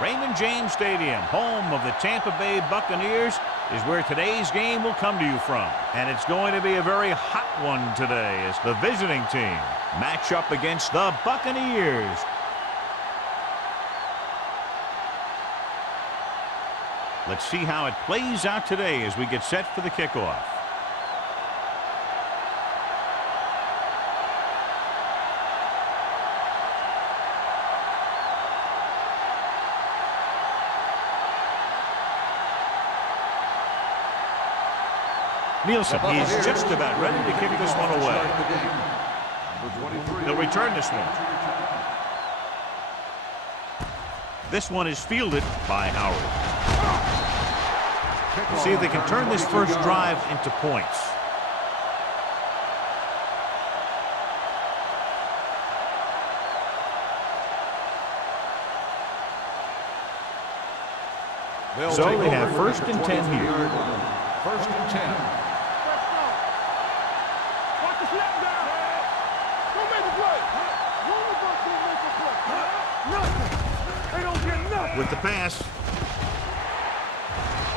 Raymond James Stadium, home of the Tampa Bay Buccaneers, is where today's game will come to you from. And it's going to be a very hot one today as the visiting team match up against the Buccaneers. Let's see how it plays out today as we get set for the kickoff. Nielsen, he's just about ready to kick this one away. He'll return this one. This one is fielded by Howard. We'll see if they can turn this first drive into points. So they have 1st and 10 here. 1st and 10. With the pass.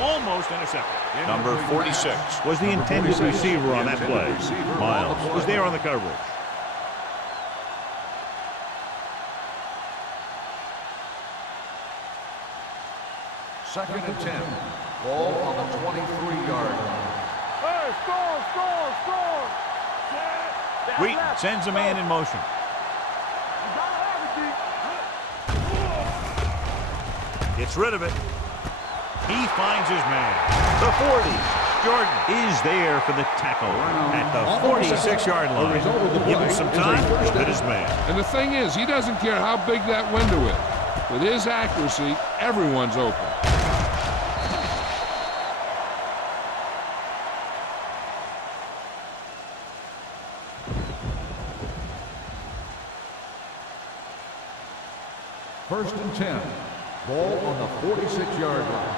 Almost intercepted. Number 46 was the intended receiver on that play. Miles was there on the coverage. Second and 10. Ball on the 23-yard line. Hey, score! Wheaton sends a man in motion. Gets rid of it. He finds his man. The 40. Jordan is there for the tackle at the 46-yard line. Give him some time to hit his man. And the thing is, he doesn't care how big that window is. With his accuracy, everyone's open. First and 10. Ball on the 46-yard line.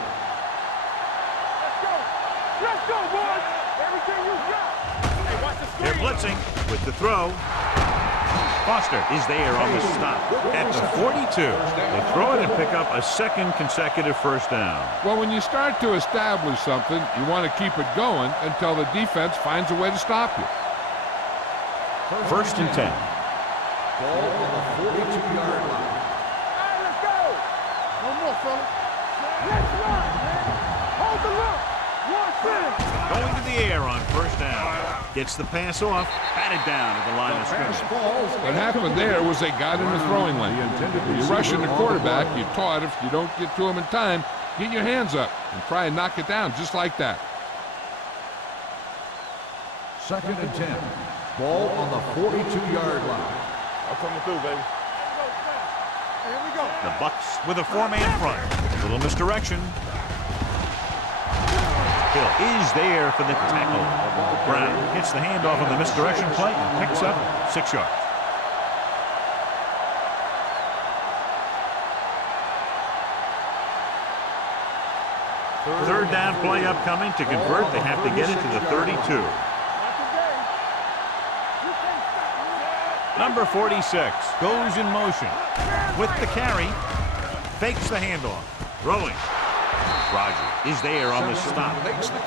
Let's go, boys! Everything you got! Hey, watch the screen! They're blitzing with the throw. Foster is there on the stop at the 42. They throw it and pick up a 2nd consecutive first down. Well, when you start to establish something, you want to keep it going until the defense finds a way to stop you. 1st and 10. Ball on the 42-yard line. Hey, let's go! One more, fella. Let's run, man! Hold the look! Going to the air on 1st down. Gets the pass off, batted down at the line of scrimmage. What happened there was they got in the throwing lane. When you're rushing the quarterback, you're taught if you don't get to him in time, get your hands up and try and knock it down just like that. 2nd and 10. Ball on the 42-yard line. I'm coming through, baby. Here we go. The Bucs with a 4-man front. Little misdirection. Hill is there for the tackle. Brown hits the handoff on the misdirection play and picks up 6 yards. Third down play upcoming. To convert, they have to get it to the 32. Number 46 goes in motion with the carry. Fakes the handoff. Throwing. Roger is there on the stop.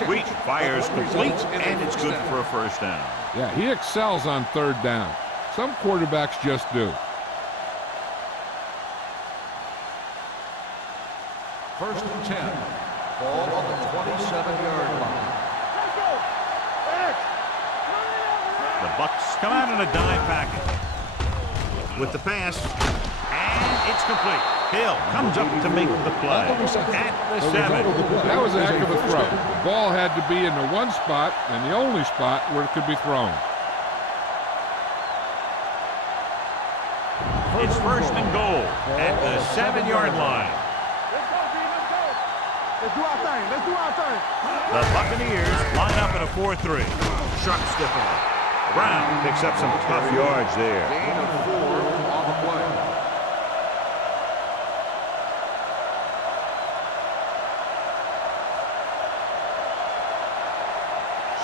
Wheat fires complete, and it's good for a first down. Yeah, he excels on 3rd down. Some quarterbacks just do. 1st and 10. Ball on the 27-yard line. The Bucs come out in a dime package with the pass, and it's complete. Hill comes up to make the play at the 7. That was a heck of a throw. The ball had to be in the one spot and the only spot where it could be thrown. It's 1st and goal at the 7-yard line. Let's go, D. Let's go. Let's do our thing. Let's do our thing. The Buccaneers line up in a 4-3. Sharp stiffing. Brown picks up some tough yards there. Gain of 4 on the play.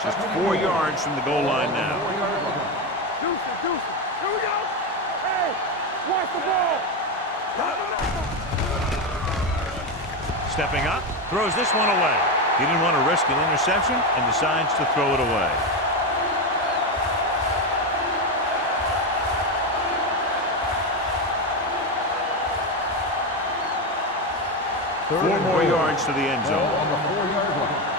Just 4 yards from the goal line now. Deuce it. Here we go. Hey, watch the ball. Stepping up, throws this one away. He didn't want to risk an interception and decides to throw it away. Four more yards to the end zone. On the 4-yard line.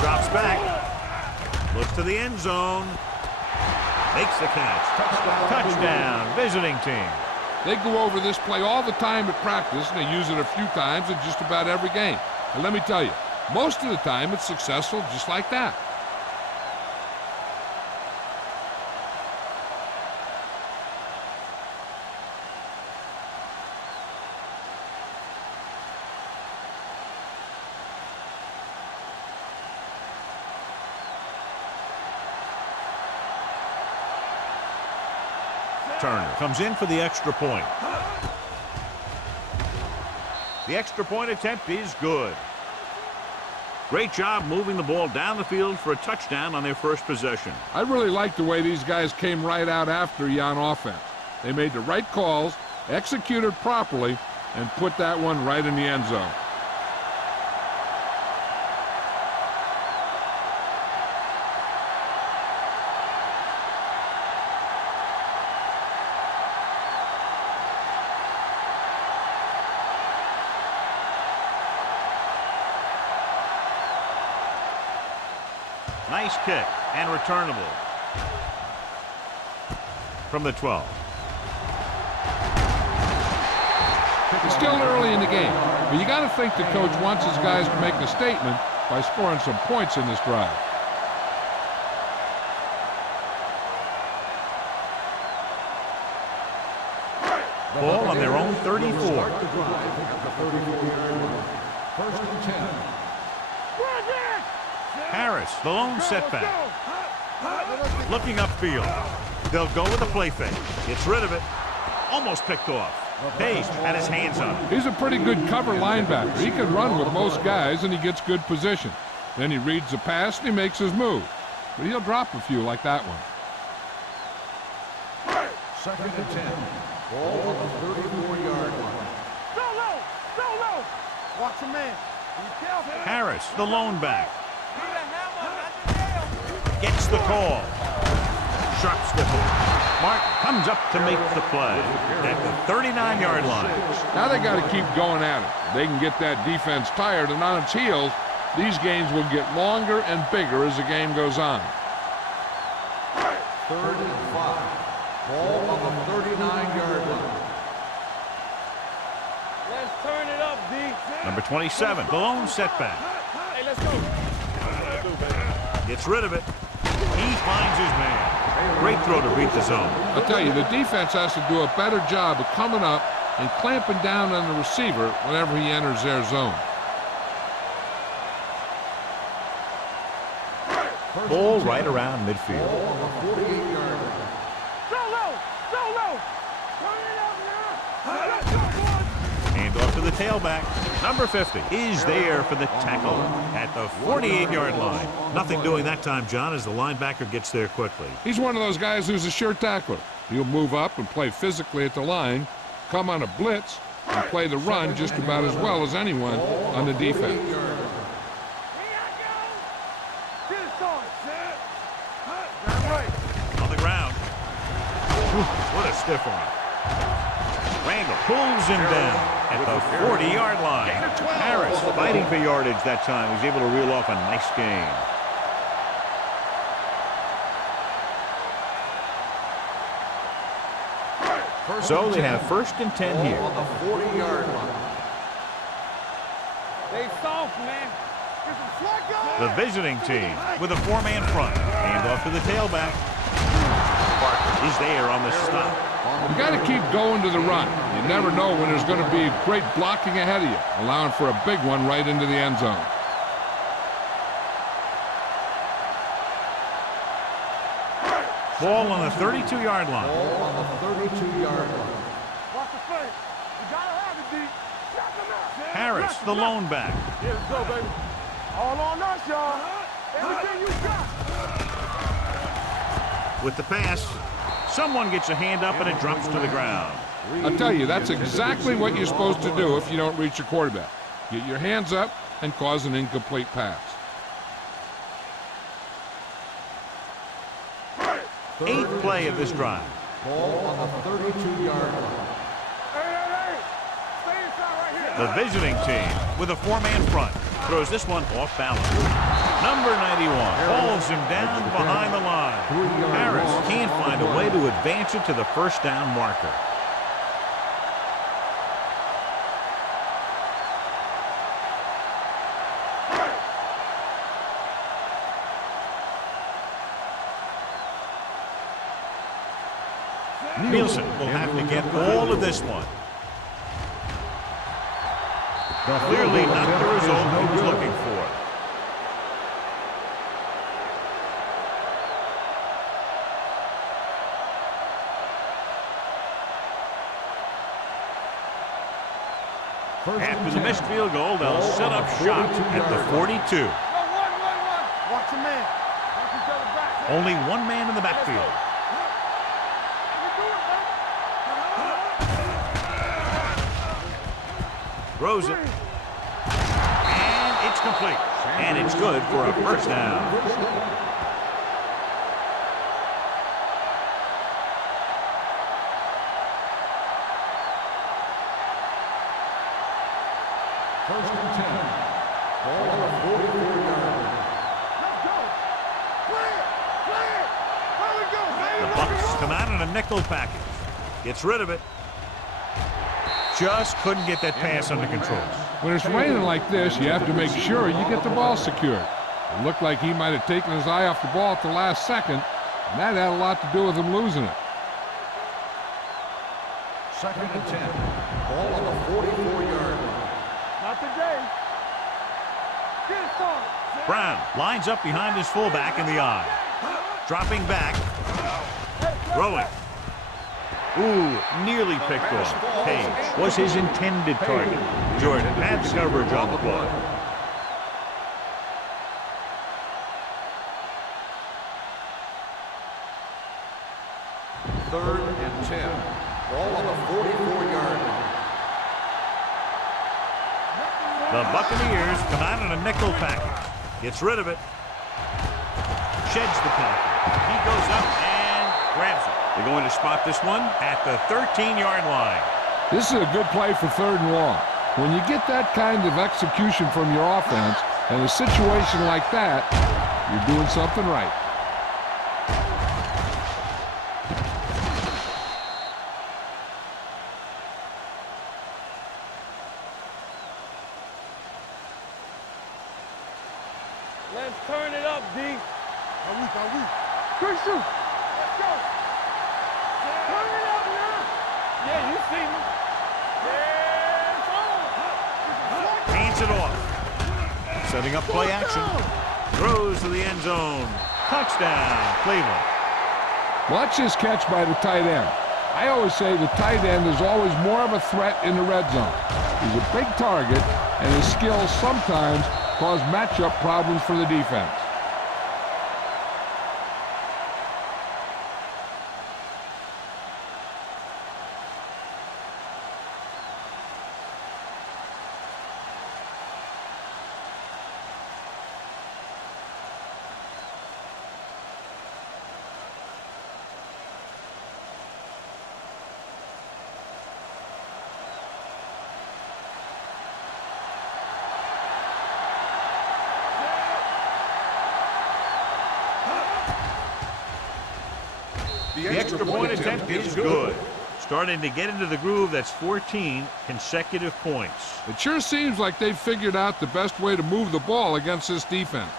Drops back. Looks to the end zone. Makes the catch. Touchdown, visiting team. They go over this play all the time at practice, and they use it a few times in just about every game. And let me tell you, most of the time it's successful just like that. Turner comes in for the extra point. The extra point attempt is good. Great job moving the ball down the field for a touchdown on their first possession. I really like the way these guys came right out after you on offense. They made the right calls, executed properly, and put that one right in the end zone. Nice kick and returnable from the 12. It's still early in the game, but you got to think the coach wants his guys to make a statement by scoring some points in this drive. Ball on their own 34. First and 10. Harris, the lone setback. Looking upfield. They'll go with a play fake. Gets rid of it. Almost picked off. Page had his hands on it. He's a pretty good cover linebacker. He can run with most guys, and he gets good position. Then he reads the pass, and he makes his move. But he'll drop a few like that one. Second and 10. Ball on the 34-yard line. Go low. Watch the man. Be careful. Harris, the lone back. Gets the call. Sharp sniffle. Martin comes up to make the play at the 39-yard line. Now they got to keep going at it. If they can get that defense tired and on its heels, these games will get longer and bigger as the game goes on. Third and 5. Ball on the 39-yard line. Let's turn it up, D. Number 27, the lone setback. Hey, let's go. Gets rid of it. He finds his man. Great throw to beat the zone. I'll tell you, the defense has to do a better job of coming up and clamping down on the receiver whenever he enters their zone. Ball right around midfield. Ball on the 48-yard line. Go low. Turn it up now. Let's go, boys. Hand off to the tailback. Number 50 is there for the tackle at the 48-yard line. Nothing doing that time, John, as the linebacker gets there quickly. He's one of those guys who's a sure tackler. He'll move up and play physically at the line, come on a blitz, and play the run just about as well as anyone on the defense. On the ground. What a stiff arm. Randall pulls him down at the 40-yard line. Harris fighting for yardage that time. He's able to reel off a nice gain. So they have first and 10 here. On the 40-yard line. They soft, man. The visiting team with a four-man front. Hand off to the tailback. Parker is there on the stop. You got to keep going to the run. You never know when there's going to be great blocking ahead of you, allowing for a big one right into the end zone. Ball on the 32-yard line. Ball on the 32-yard line. Watch the face. You gotta have it, D. Knock him out. Harris, the lone back. Here we go, baby. All on us, y'all. Everything you got. With the pass, Someone gets a hand up and it drops to the ground. I'll tell you, that's exactly what you're supposed to do if you don't reach your quarterback. Get your hands up and cause an incomplete pass. 8th play of this drive. Ball on the 32-yard line. Stay inside right here. The visiting team with a 4-man front throws this one off balance. Number 91 hauls him down behind the line. Harris can't find a way to advance it to the first down marker. Nielsen will have to get all of this one. Clearly not the result he was looking for. After the missed field goal, they'll set up shop at the 42. Watch your man. Watch each other back. Only one man in the backfield. Throws it. And it's complete. And it's good for a first down. First and 10. Ball on the 44-yard line. Let's go. Play it. There we go. The Bucs come out in a nickel package. Gets rid of it. Just couldn't get that pass under control. When it's raining like this, you have to make sure you get the ball secured. It looked like he might have taken his eye off the ball at the last second, and that had a lot to do with him losing it. Second and 10. Ball on the 44-yard line. Not today. Get it started. Brown lines up behind his fullback in the eye. Dropping back. Throwing. Ooh, nearly picked off. Page was his intended target. Jordan had the coverage on the play. Third and 10. Ball on the 44-yard line. The Buccaneers come out in a nickel package. Gets rid of it. Sheds the package. He goes up and grabs it. They're going to spot this one at the 13-yard line. This is a good play for 3rd and long. When you get that kind of execution from your offense in a situation like that, you're doing something right. Let's turn it up, D. Are we? Christian, let's go. Turn it up now. Yeah, you see me. Yeah, it's on. Hands it off. Setting up play action. Throws to the end zone. Touchdown, Cleveland. Watch this catch by the tight end. I always say the tight end is always more of a threat in the red zone. He's a big target, and his skills sometimes cause matchup problems for the defense. The extra point attempt is good. Starting to get into the groove. That's 14 consecutive points. It sure seems like they've figured out the best way to move the ball against this defense.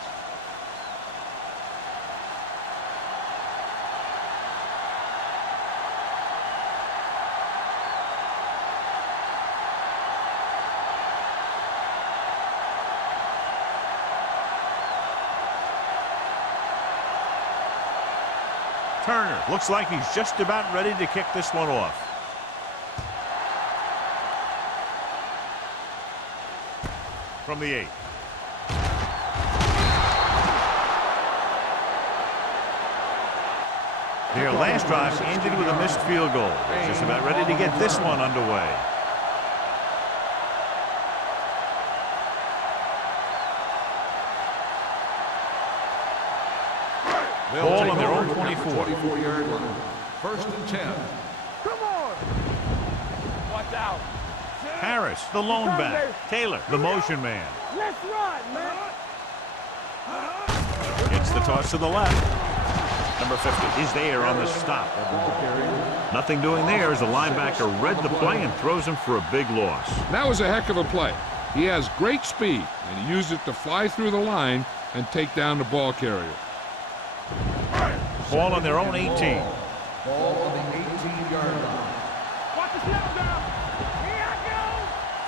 Turner looks like he's just about ready to kick this one off. From the 8. Their last drive ended with a missed field goal. Just about ready to get this one underway. Ball on their own 24. 24-yard line. First and 10. Come on. Watch out. Harris, the lone back. Taylor, the motion man. Let's run, man. Gets the toss to the left. Number 50 is there on the stop. Nothing doing there as the linebacker read the play and throws him for a big loss. That was a heck of a play. He has great speed, and he used it to fly through the line and take down the ball carrier. Ball on their own 18. Ball on the 18-yard line. Watch the snap down. Here I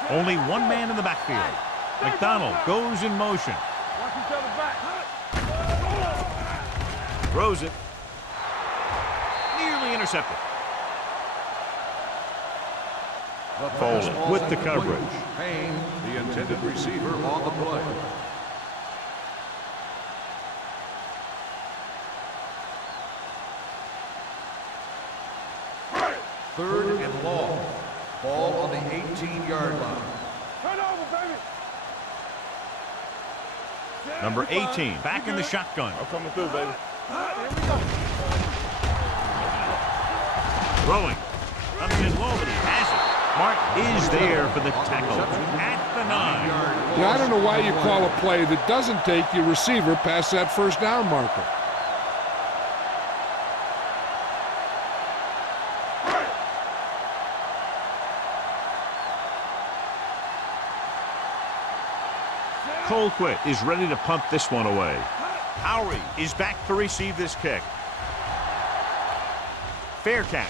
go. Only one man in the backfield. McDonald goes in motion. Watch each other back. Throws it. Nearly intercepted. Foley with the coverage. Payne, the intended receiver, on the play. Third and long. Ball on the 18-yard line. Turn over, baby. Number 18 back in the shotgun. I'm coming through, baby. Here we go. Throwing. Comes in low, but he has it. Mark is there for the tackle at the 9. Yeah, I don't know why you call a play that doesn't take your receiver past that first down marker. Colquitt is ready to punt this one away. Howry is back to receive this kick. Fair catch.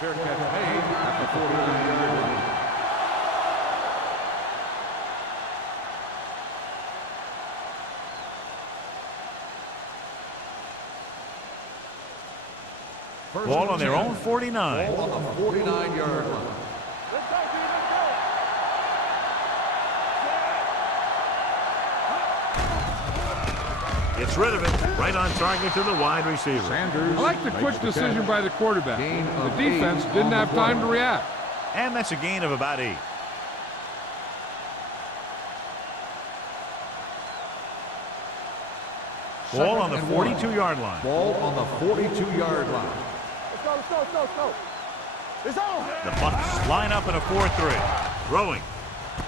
Fair catch made at the 49-yard line. Ball on their own 49. Ball on the 49-yard line. Let's go, dude. Let's go. Gets rid of it. Right on target to the wide receiver. Sanders. I like the quick decision by the quarterback. The defense didn't have time to react. And that's a gain of about 8. Ball on the 42-yard line. Ball on the 42-yard line. Let's go, let's go, let's go, let's go. It's on. The Bucs line up in a 4-3. Throwing.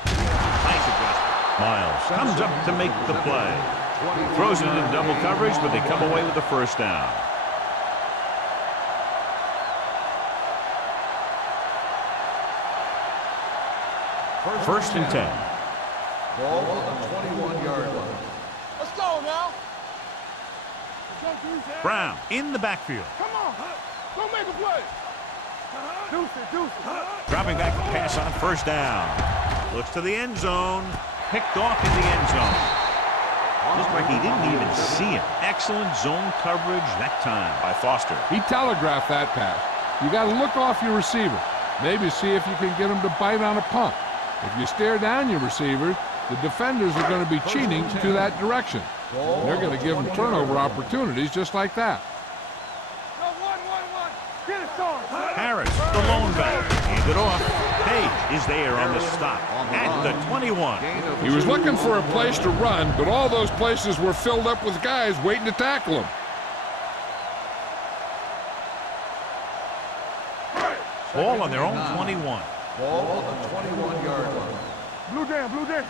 Nice adjustment. Miles comes up to make the play. Throws it in double coverage, but they come away with the first down. First and 10. Ball on the 21-yard line. Let's go now. Let's go, dude. Brown in the backfield. Come on. Go make a play. Deuce it, deuce it. Dropping back to pass on first down. Looks to the end zone. Picked off in the end zone. Looked like he didn't even see him. Excellent zone coverage that time by Foster. He telegraphed that pass. You got to look off your receiver. Maybe see if you can get him to bite on a punt. If you stare down your receiver, the defenders are going to be cheating to that direction. And they're going to give them turnover opportunities just like that. Go, one. Get it, Sarge. Harris, the lone back. Hand it off. Page is there on the stop at the 21. He was looking for a place to run, but all those places were filled up with guys waiting to tackle him. Ball on their own 21. Ball on the 21-yard line. Blue down, blue down.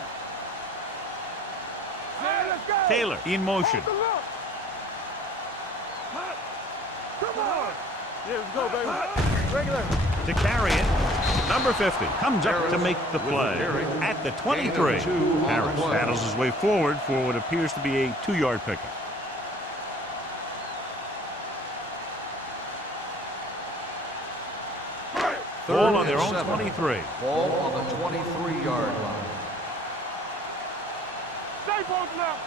Hey, let's go. Taylor in motion. Hold the look. Come on. Yeah, let's go, baby. Regular. To carry it. Number 50 comes up to make the play at the 23. Harris battles his way forward for what appears to be a 2-yard pickup. Ball on their own 23. Ball on the 23-yard line. Stay both now.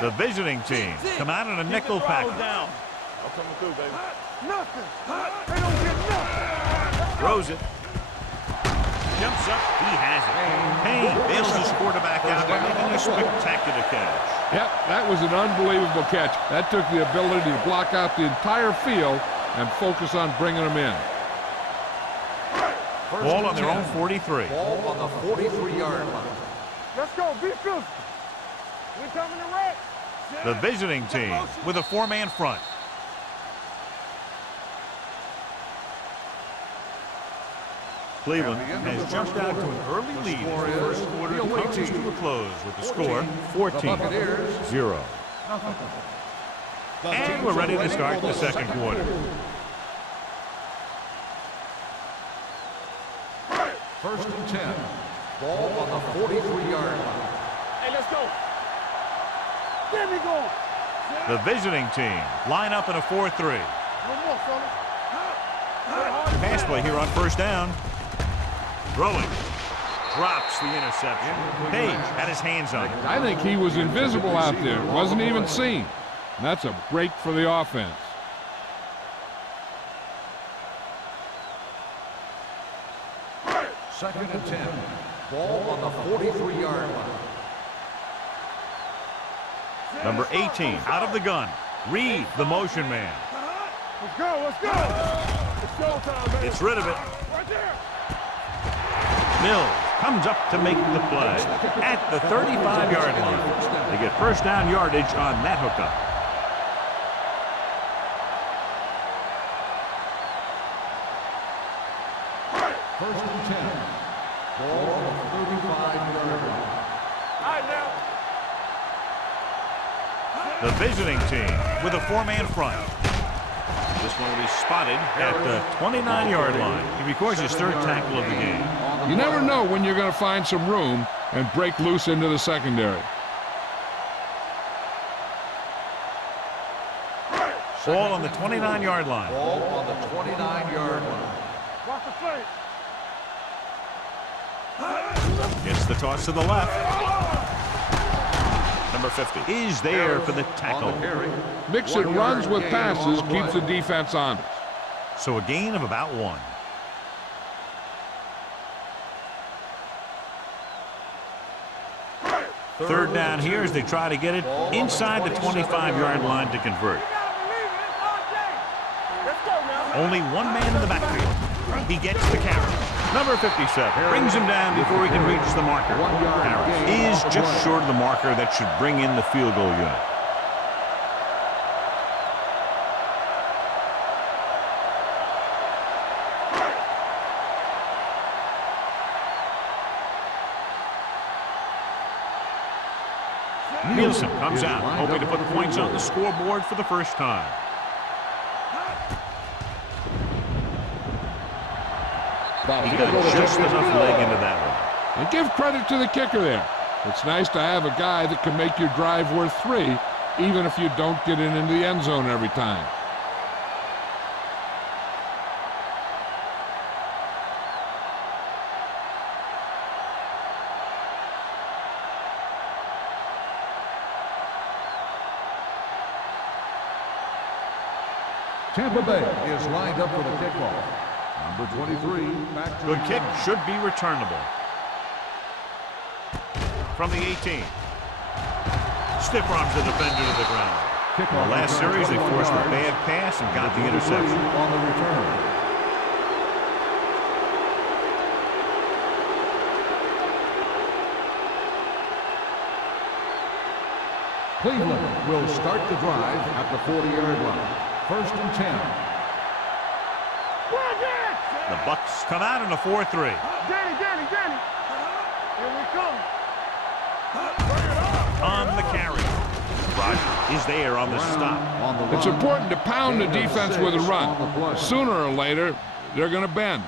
The visiting team come out in a nickel package. Down. I'm coming through, baby. Nothing. They don't get nothing. Throws it. Jumps up. He has it. Payne bails his quarterback out by making a spectacular catch. Yep, that was an unbelievable catch. That took the ability to block out the entire field and focus on bringing them in. Ball on their own 43. Ball on the 43-yard line. Let's go. Be filthy. We coming to wreck. The visiting team with a four-man front. Cleveland has jumped out to an early lead. The first quarter comes to a close with the score 14-0. And we're ready to start the second quarter. First and 10. Ball on the 43-yard line. Hey, let's go. Get me going. The visiting team line up in a 4-3. No more, fella. Pass play here on first down. Throwing. Drops the interception. Page had his hands on it. I think he was invisible out there. Wasn't even seen. And that's a break for the offense. Second and 10. Ball on the 43-yard line. Number 18 out of the gun. Reed, the motion man. Let's go. Let's go. It's showtime, baby. Gets rid of it. Right there. Mills comes up to make the play at the 35-yard line. They get first down yardage on that hookup. First and 10. Ball on the 35-yard line. All right, now. The visiting team with a four-man front. This one will be spotted at the 29-yard line. He records his third tackle of the game. You never know when you're going to find some room and break loose into the secondary. Ball on the 29-yard line. Ball on the 29-yard line. Watch the play. Gets the toss to the left. Number 50 is there for the tackle. Mixing runs with passes keeps the defense honest. So a gain of about 1. Third down here as they try to get it inside the 25-yard line to convert. Only one man in the backfield. He gets the carry. Number 57 brings him down before he can reach the marker. Harris is just short of the marker that should bring in the field goal unit. Nielsen comes out, hoping to put points on the scoreboard for the first time. He got just enough leg into that one. And give credit to the kicker there. It's nice to have a guy that can make your drive worth 3, even if you don't get it into the end zone every time. Tampa Bay is lined up for the kickoff. Number 23, back to Good kick should be returnable. From the 18. Stiff arms the defender to the ground. In the last series, they forced a bad pass and got the interception. on the return. Cleveland will start the drive at the 40-yard line. First and 10. The Bucks come out in a 4-3. Danny. Here we come. On the carry. Rodgers is there on the stop. It's important to pound the defense with a run. Sooner or later, they're going to bend.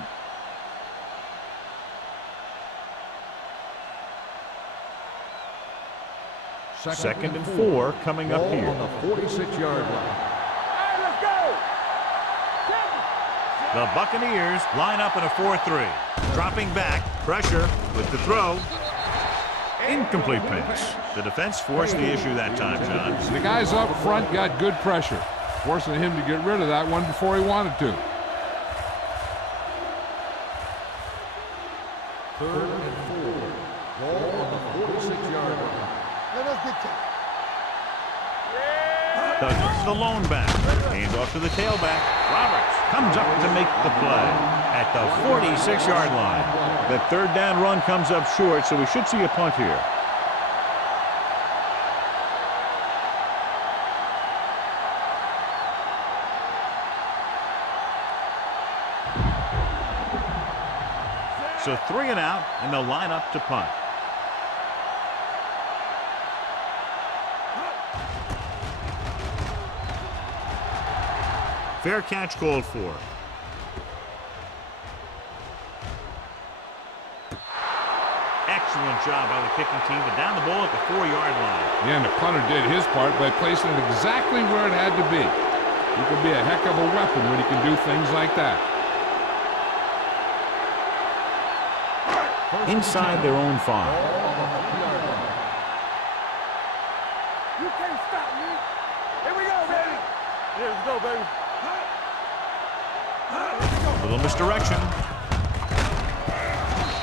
Second and 4 coming up here. On the 46-yard line. Hey, let's go. The Buccaneers line up in a 4-3. Dropping back, pressure with the throw. Incomplete pass. The defense forced the issue that time, John. The guys up front got good pressure, forcing him to get rid of that one before he wanted to. Third and 4. Ball on the 46-yard line. Let us dictate. Douglas, the lone back. Hand off to the tailback. Roberts comes up to make the play at the 46-yard line. The third down run comes up short, so we should see a punt here. So 3 and out, and they'll line up to punt. Fair catch called for. Excellent job by the kicking team, but down the ball at the 4-yard line. Yeah, and the punter did his part by placing it exactly where it had to be. He can be a heck of a weapon when he can do things like that. Inside their own 5. You can't stop me. Here we go, baby. Here we go, baby. A little misdirection.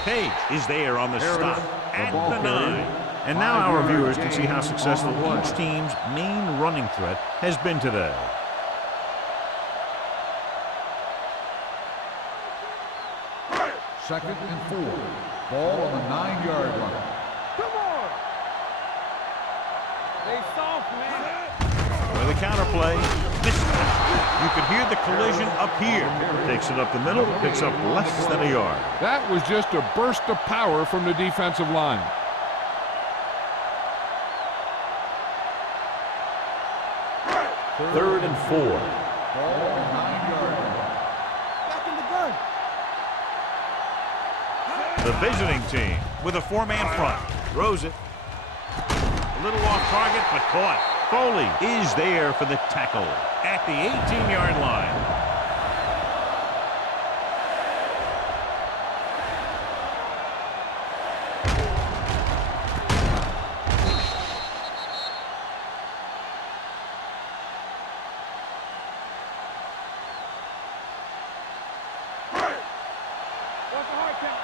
Page is there on the stop at the 9. And now our viewers can see how successful each team's main running threat has been today. Second and 4. Ball on the 9-yard line. Come on. They soft, man. With the counter play, you could hear the collision up here. Takes it up the middle, picks up less than a yard. That was just a burst of power from the defensive line. Third and 4. Ball on the 9-yard line. Back in the gun. The visiting team with a 4-man front. Throws it. A little off target, but caught. Foley is there for the tackle at the 18-yard line. What's the hard count?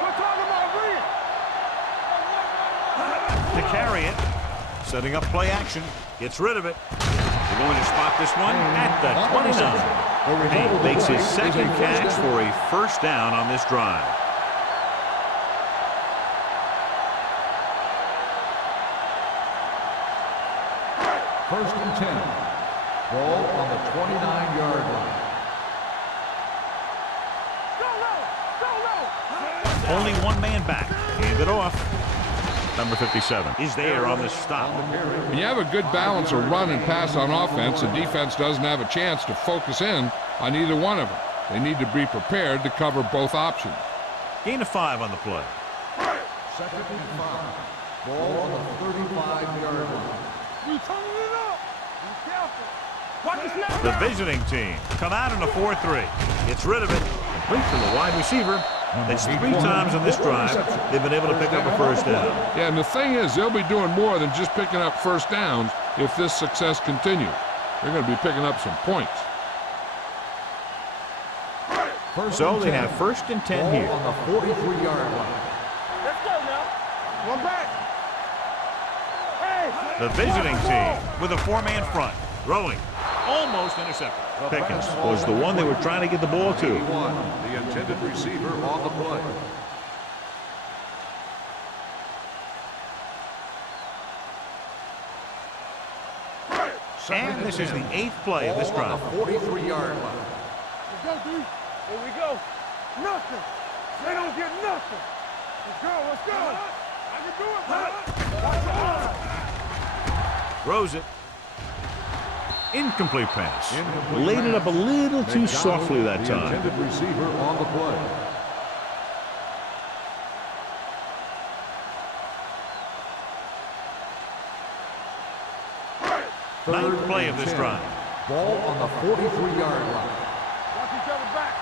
We're talking about real. To carry it, setting up play action, gets rid of it. They're going to spot this one at the 29. Payne makes his second catch for a first down on this drive. First and 10. Ball on the 29-yard line. Only one man back. Hand it off. Number 57 is there on the stop. When you have a good balance of run and pass on offense, the defense doesn't have a chance to focus in on either one of them. They need to be prepared to cover both options. Gain of 5 on the play. Second and 5. Ball on the 35-yard line. We turning it up. Be careful. Watch the snap. The visiting team come out in a 4-3. Gets rid of it. Complete to the wide receiver. That's 3 times on this drive they've been able to pick up a first down. Yeah, and the thing is, they'll be doing more than just picking up first downs if this success continues. They're going to be picking up some points. So they have first and 10 here. On the 43-yard line. Let's go now. One back. Hey. The visiting team with a 4-man front. Throwing. Almost intercepted. Pickens was the one they were trying to get the ball to. The intended receiver on the play. And this is the 8th play of this drive. 43-yard line. Let's go, dude. Here we go. Nothing. They don't get nothing. Let's go. Let's go. I can do it, man. Watch out. Throws it. Incomplete pass. Laid it up a little too softly that The time. intended receiver on the play. Ninth play of this drive. Ball on the 43-yard line. Watch each other back.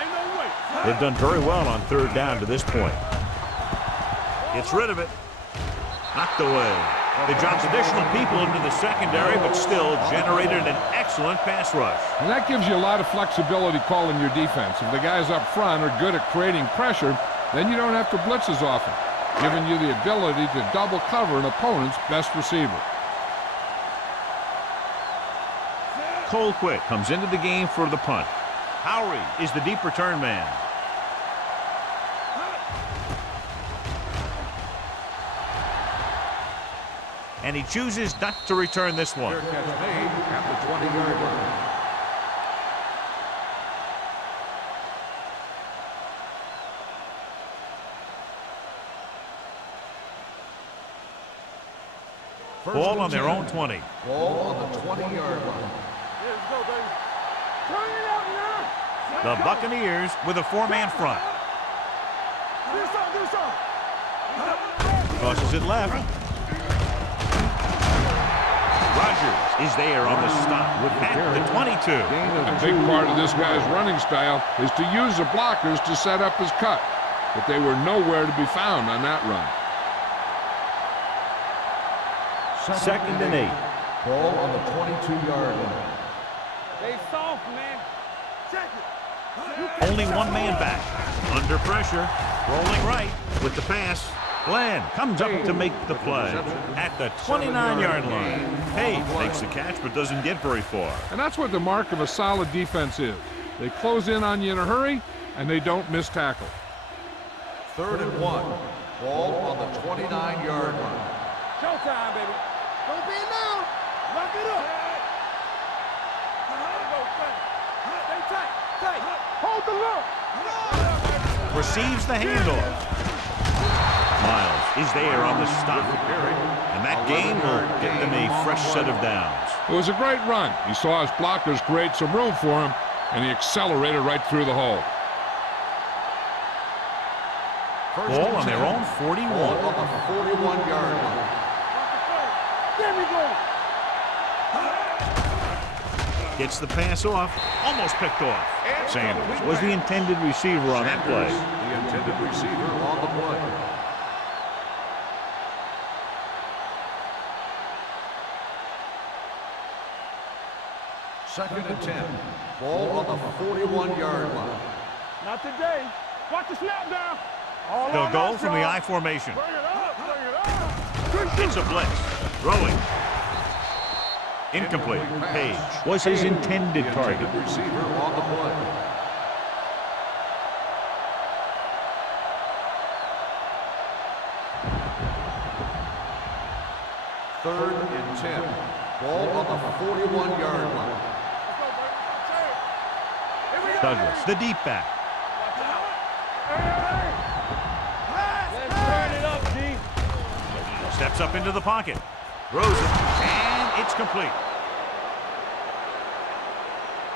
Ain't no way. They've done very well on third down to this point. Gets rid of it. Knocked away. They dropped additional people into the secondary, but still generated an excellent pass rush. And that gives you a lot of flexibility calling your defense. If the guys up front are good at creating pressure, then you don't have to blitz as often, giving you the ability to double cover an opponent's best receiver. Colquitt comes into the game for the punt. Howery is the deep return man. And he chooses not to return this one. Catch made at the 20-yard line. Ball on their own 20. Ball on the 20-yard line. Let's go, baby. Turn it up now. The Buccaneers with a four-man front. Do something. Crosses it left. Rogers is there on the stop with at the 22. A big part of this guy's running style is to use the blockers to set up his cut, but they were nowhere to be found on that run. Second and 8. Ball on the 22-yard line. They soft, man. Check it. Only one man back. Under pressure. Rolling right with the pass. Glenn comes up to make the play at the 29-yard line. Page makes the catch but doesn't get very far. And that's what the mark of a solid defense is. They close in on you in a hurry, and they don't miss tackle. 3rd and 1. Ball on the 29-yard line. Showtime, baby. Don't be now. Lock it up. Stay tight. Tight. Hold the look. Receives the handoff. Miles is there on the stop. And that game will get them a fresh set of downs. It was a great run. He saw his blockers create some room for him, and he accelerated right through the hole. Ball on their own 41. Ball on the 41-yard line. There we go. Gets the pass off. Almost picked off. Sanders was the intended receiver on that play. The intended receiver on the play. Second and 10. Ball on the 41-yard line. Not today. Watch the snap down. All They'll on go us, from the y'all. I formation. Bring it up. Bring it up. It's a blitz. Throwing. Incomplete. Page was his intended target. Receiver on the play. Third and 10. Ball on the 41-yard line. Douglas, the deep back. Let's turn it up, D. Steps up into the pocket. Throws it. And it's complete.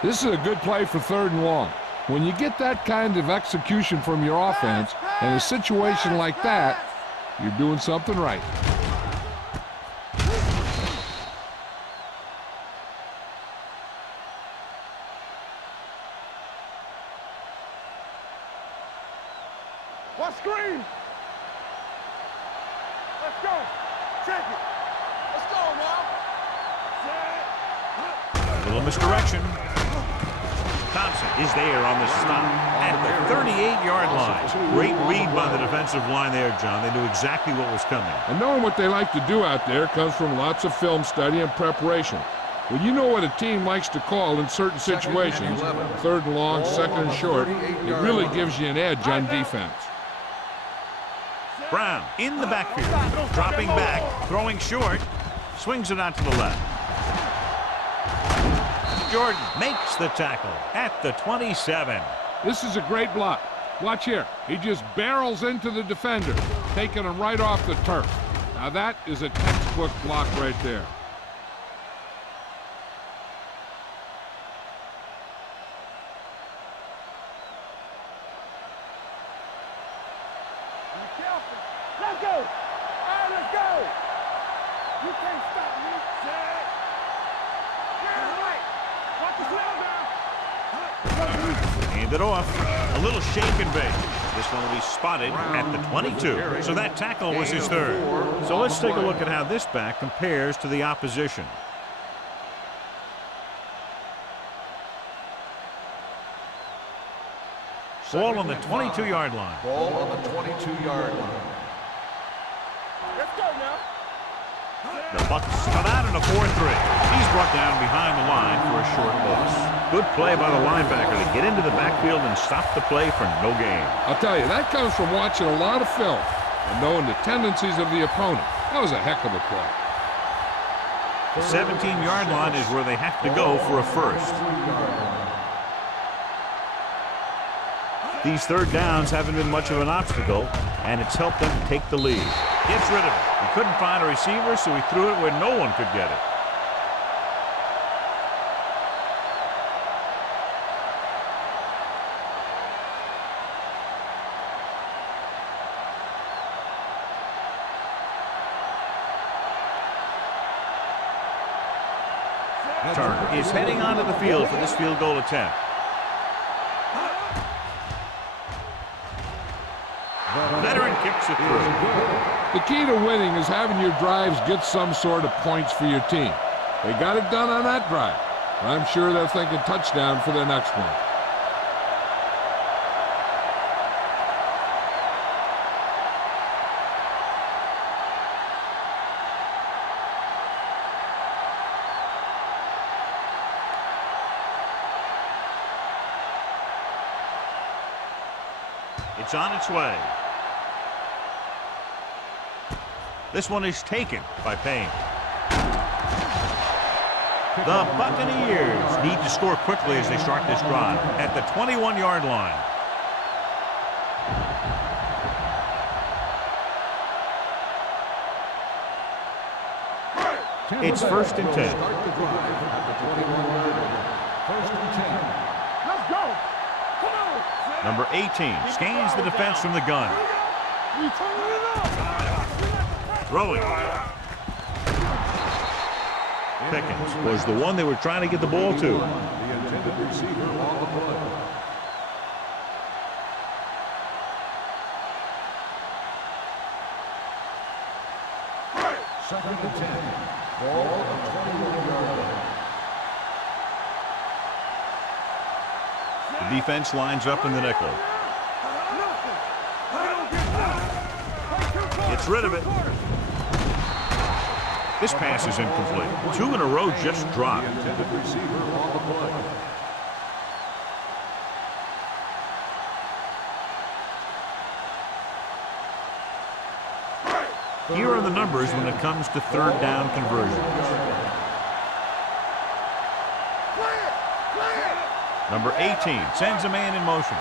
This is a good play for 3rd and long. When you get that kind of execution from your offense in a situation like that, you're doing something right. What screen? Let's go. Check it. Let's go now. Little misdirection. Thompson is there on the stop at the 38-yard line. Great read by the defensive line there, John. They knew exactly what was coming. And knowing what they like to do out there comes from lots of film study and preparation. When you know what a team likes to call in certain situations, 3rd and long, 2nd and short, it really gives you an edge on defense. Brown in the backfield, dropping back, throwing short, swings it out to the left. Jordan makes the tackle at the 27. This is a great block. Watch here. He just barrels into the defender, taking him right off the turf. Now that is a textbook block right there. Be careful. Let's go. All right, let's go. You can't stop me. Set. Yeah, right. Watch the slow down. Hand it off. A little shake and bake. This one will be spotted at the 22. So that tackle was his third. So let's take a look at how this back compares to the opposition. Ball on the 22-yard line. Ball on the 22-yard line. Let's go now. The Bucs come out in a 4-3. He's brought down behind the line for a short loss. Good play by the linebacker to get into the backfield and stop the play for no gain. I'll tell you, that comes from watching a lot of film and knowing the tendencies of the opponent. That was a heck of a play. The 17-yard line is where they have to go for a first. These third downs haven't been much of an obstacle, and it's helped them take the lead. Gets rid of it. He couldn't find a receiver, so he threw it where no one could get it. Turner is heading onto the field for this field goal attempt. Veteran kicks it through. The key to winning is having your drives get some sort of points for your team. They got it done on that drive. I'm sure they're thinking touchdown for their next one. It's on its way. This one is taken by Payne. The Buccaneers need to score quickly as they start this drive at the 21-yard line. It's 1st and 10. Start the drive at the 21-yard line. 1st and 10. Let's go. Come on. Number 18 scans the defense from the gun. We turn it up. Throwing. Pickens was the one they were trying to get the ball to. The intended receiver on the play. Second and 10. Ball on the 21-yard line. The defense lines up in the nickel. Gets rid of it. This pass is incomplete. 2 in a row just dropped. The intended receiver on the play. Here are the numbers when it comes to third down conversions. Number 18 sends a man in motion.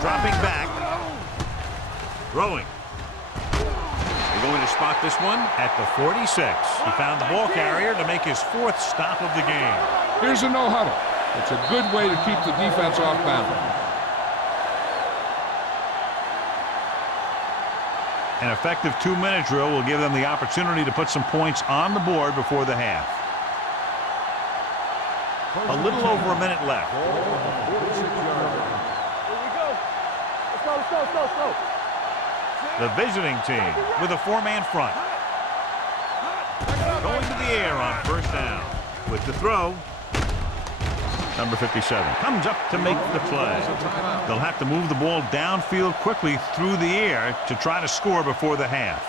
Dropping back. Throwing. They're going to spot this one at the 46. He found the ball carrier to make his 4th stop of the game. Here's a no huddle. It's a good way to keep the defense off balance. An effective 2-minute drill will give them the opportunity to put some points on the board before the half. A little over a minute left. Here we go. Let's go. The visiting team with a 4-man front. Going to the air on 1st down. With the throw. Number 57 comes up to make the play. They'll have to move the ball downfield quickly through the air to try to score before the half.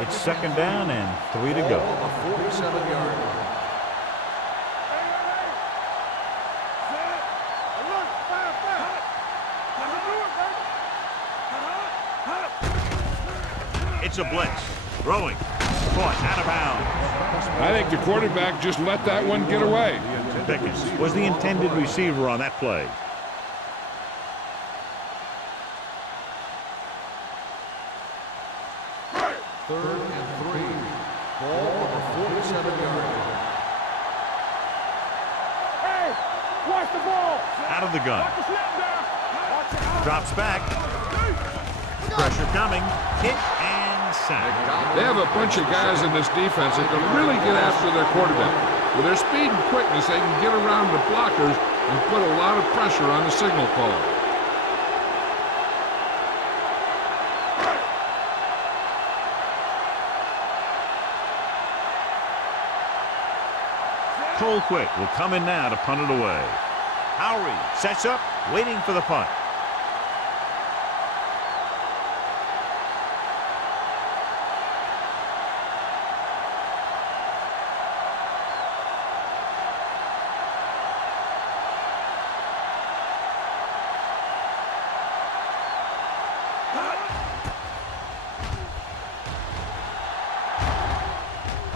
It's 2nd down and 3 to go. 47-yard line. It's a blitz. Throwing. Caught out of bounds. I think the quarterback just let that one get away. Pickens was the intended receiver on that play. Third and 3. Ball on the 47-yard line. Hey, watch the ball. Out of the gun. Watch the snap down. Drops back. Pressure coming. Hit and sack. They have a bunch of guys in this defense that can really get after their quarterback. With their speed and quickness, they can get around the blockers and put a lot of pressure on the signal call. Colquitt will come in now to punt it away. Howry sets up, waiting for the punt.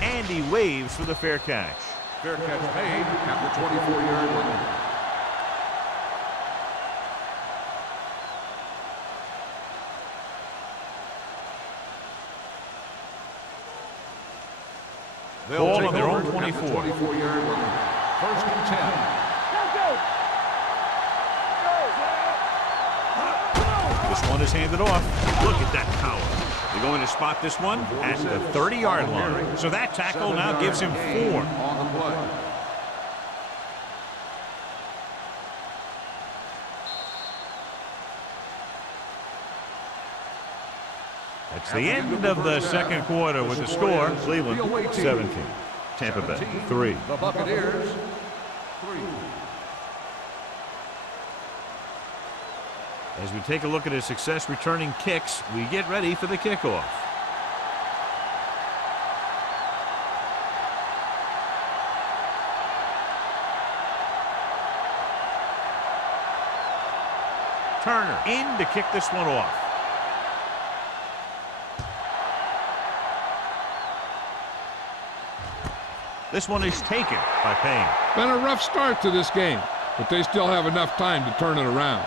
And he waves for the fair catch. Fair catch made at the 24-yard line. Ball on their own 24. 24-yard line. First and 10. This one is handed off. Look at that power. They're going to spot this one at the 30-yard line. So that tackle now gives him 4. On the play. That's the end of the second quarter with the score. Cleveland 17. Tampa Bay 3. The Buccaneers 3. As we take a look at his success returning kicks, we get ready for the kickoff. Turner in to kick this one off. This one is taken by Payne. Been a rough start to this game, but they still have enough time to turn it around.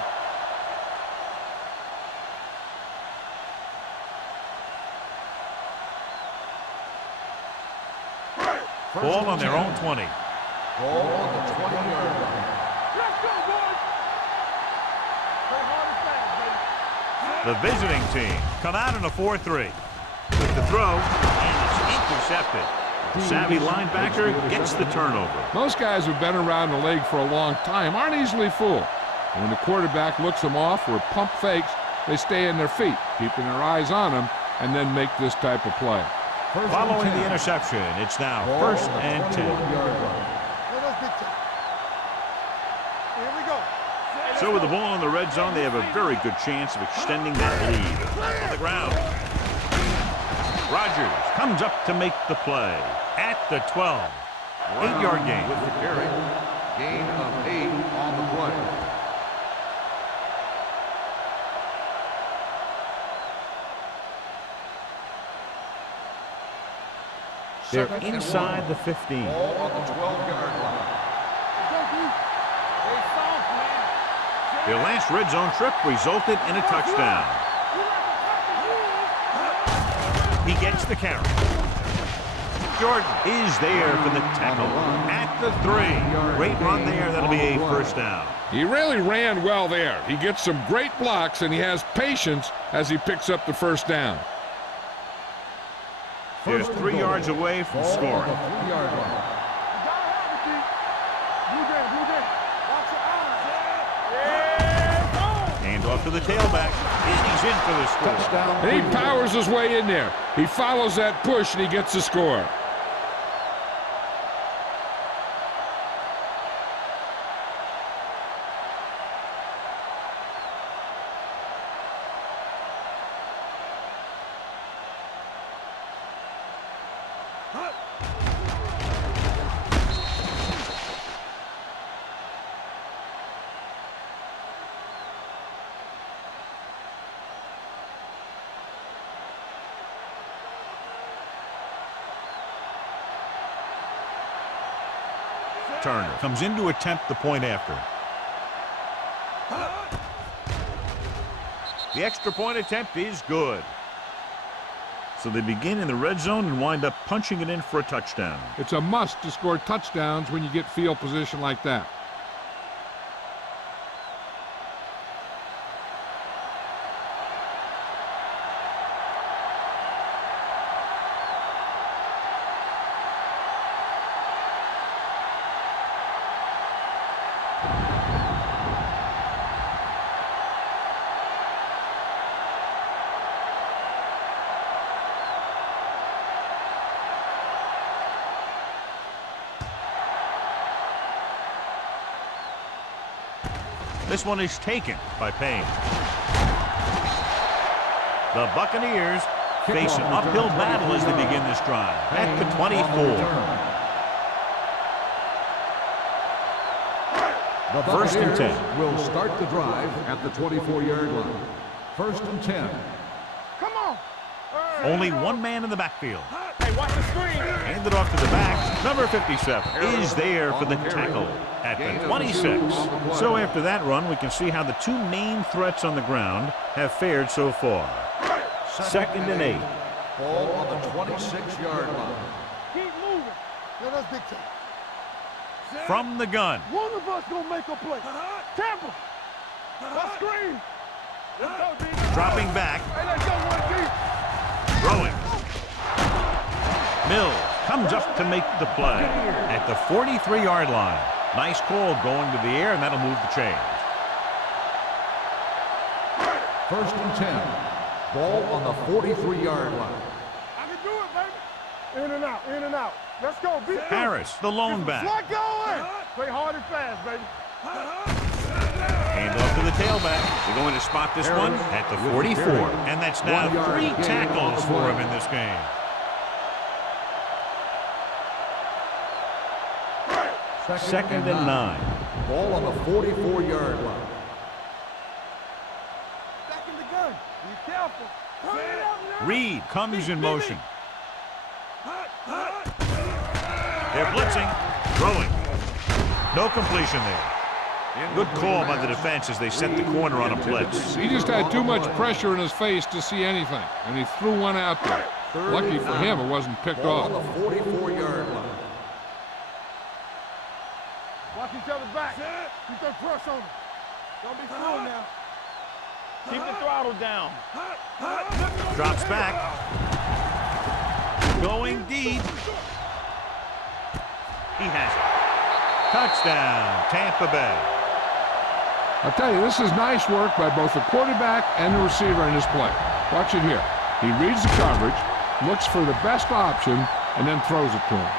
Ball on their own 20. Ball on the 20-yard line. Let's go, boys. Play hard and fast, baby. The visiting team come out in a 4-3. With the throw, and it's intercepted. The savvy linebacker gets the turnover. Most guys who've been around the league for a long time aren't easily fooled. And when the quarterback looks them off or pump fakes, they stay in their feet, keeping their eyes on them, and then make this type of play. Following the interception, it's now first and 10. Here we go. So with the ball in the red zone, they have a very good chance of extending that lead. On the ground. Rodgers comes up to make the play at the 12. 8-yard gain. With the carry. Gain of 8 on the play. They're inside the 15. Ball on the 12-yard line. Their last red zone trip resulted in a touchdown. He gets the carry. Jordan is there for the tackle at the 3. Great run there. That'll be a first down. He really ran well there. He gets some great blocks, and he has patience as he picks up the first down. They're 3 yards away from scoring. Hand off to the tailback, and he's in for the score. Touchdown. And he powers his way in there. He follows that push, and he gets the score. Turner comes in to attempt the point after. The extra point attempt is good. So they begin in the red zone and wind up punching it in for a touchdown. It's a must to score touchdowns when you get field position like that. This one is taken by Payne. The Buccaneers face an uphill battle as they begin this drive at the 24. The First and 10. will start the drive at the 24-yard line. First and 10. Come on. Only one man in the backfield. Hey, watch the screen. Handed off to the back. Number 57 is there for the tackle at the 26. So after that run, we can see how the two main threats on the ground have fared so far. Second and 8. Ball on the 26-yard line. Keep moving. Yeah, that's big time. From the gun. One of us gonna make a play. Tampa. Let's screen. Let's go, D. Dropping back. Hey, let's go, 1D. Throwing. Mills comes up to make the play at the 43-yard line. Nice call going to the air, and that'll move the chains. First and 10. Ball on the 43-yard line. I can do it, baby. In and out, in and out. Let's go, beat Harris, the lone back. Slide going. Play hard and fast, baby. Hand off to the tailback. They're going to spot this one at the 44. And that's now 3 tackles for him in this game. Second and 9. Ball on the 44-yard line. Back in the gun. Be careful. Turn it up now. Reed comes in motion. They're blitzing, throwing. No completion there. Good call by the defense as they set the corner on a blitz. He just had too much pressure in his face to see anything, and he threw one out there. Lucky for him, it wasn't picked off. Ball on the 44-yard line. Watch each other back. Keep that press on them. Don't be slow now. Keep the throttle down. Drops back. Going deep. He has it. Touchdown, Tampa Bay. I'll tell you, this is nice work by both the quarterback and the receiver in this play. Watch it here. He reads the coverage, looks for the best option, and then throws it to him.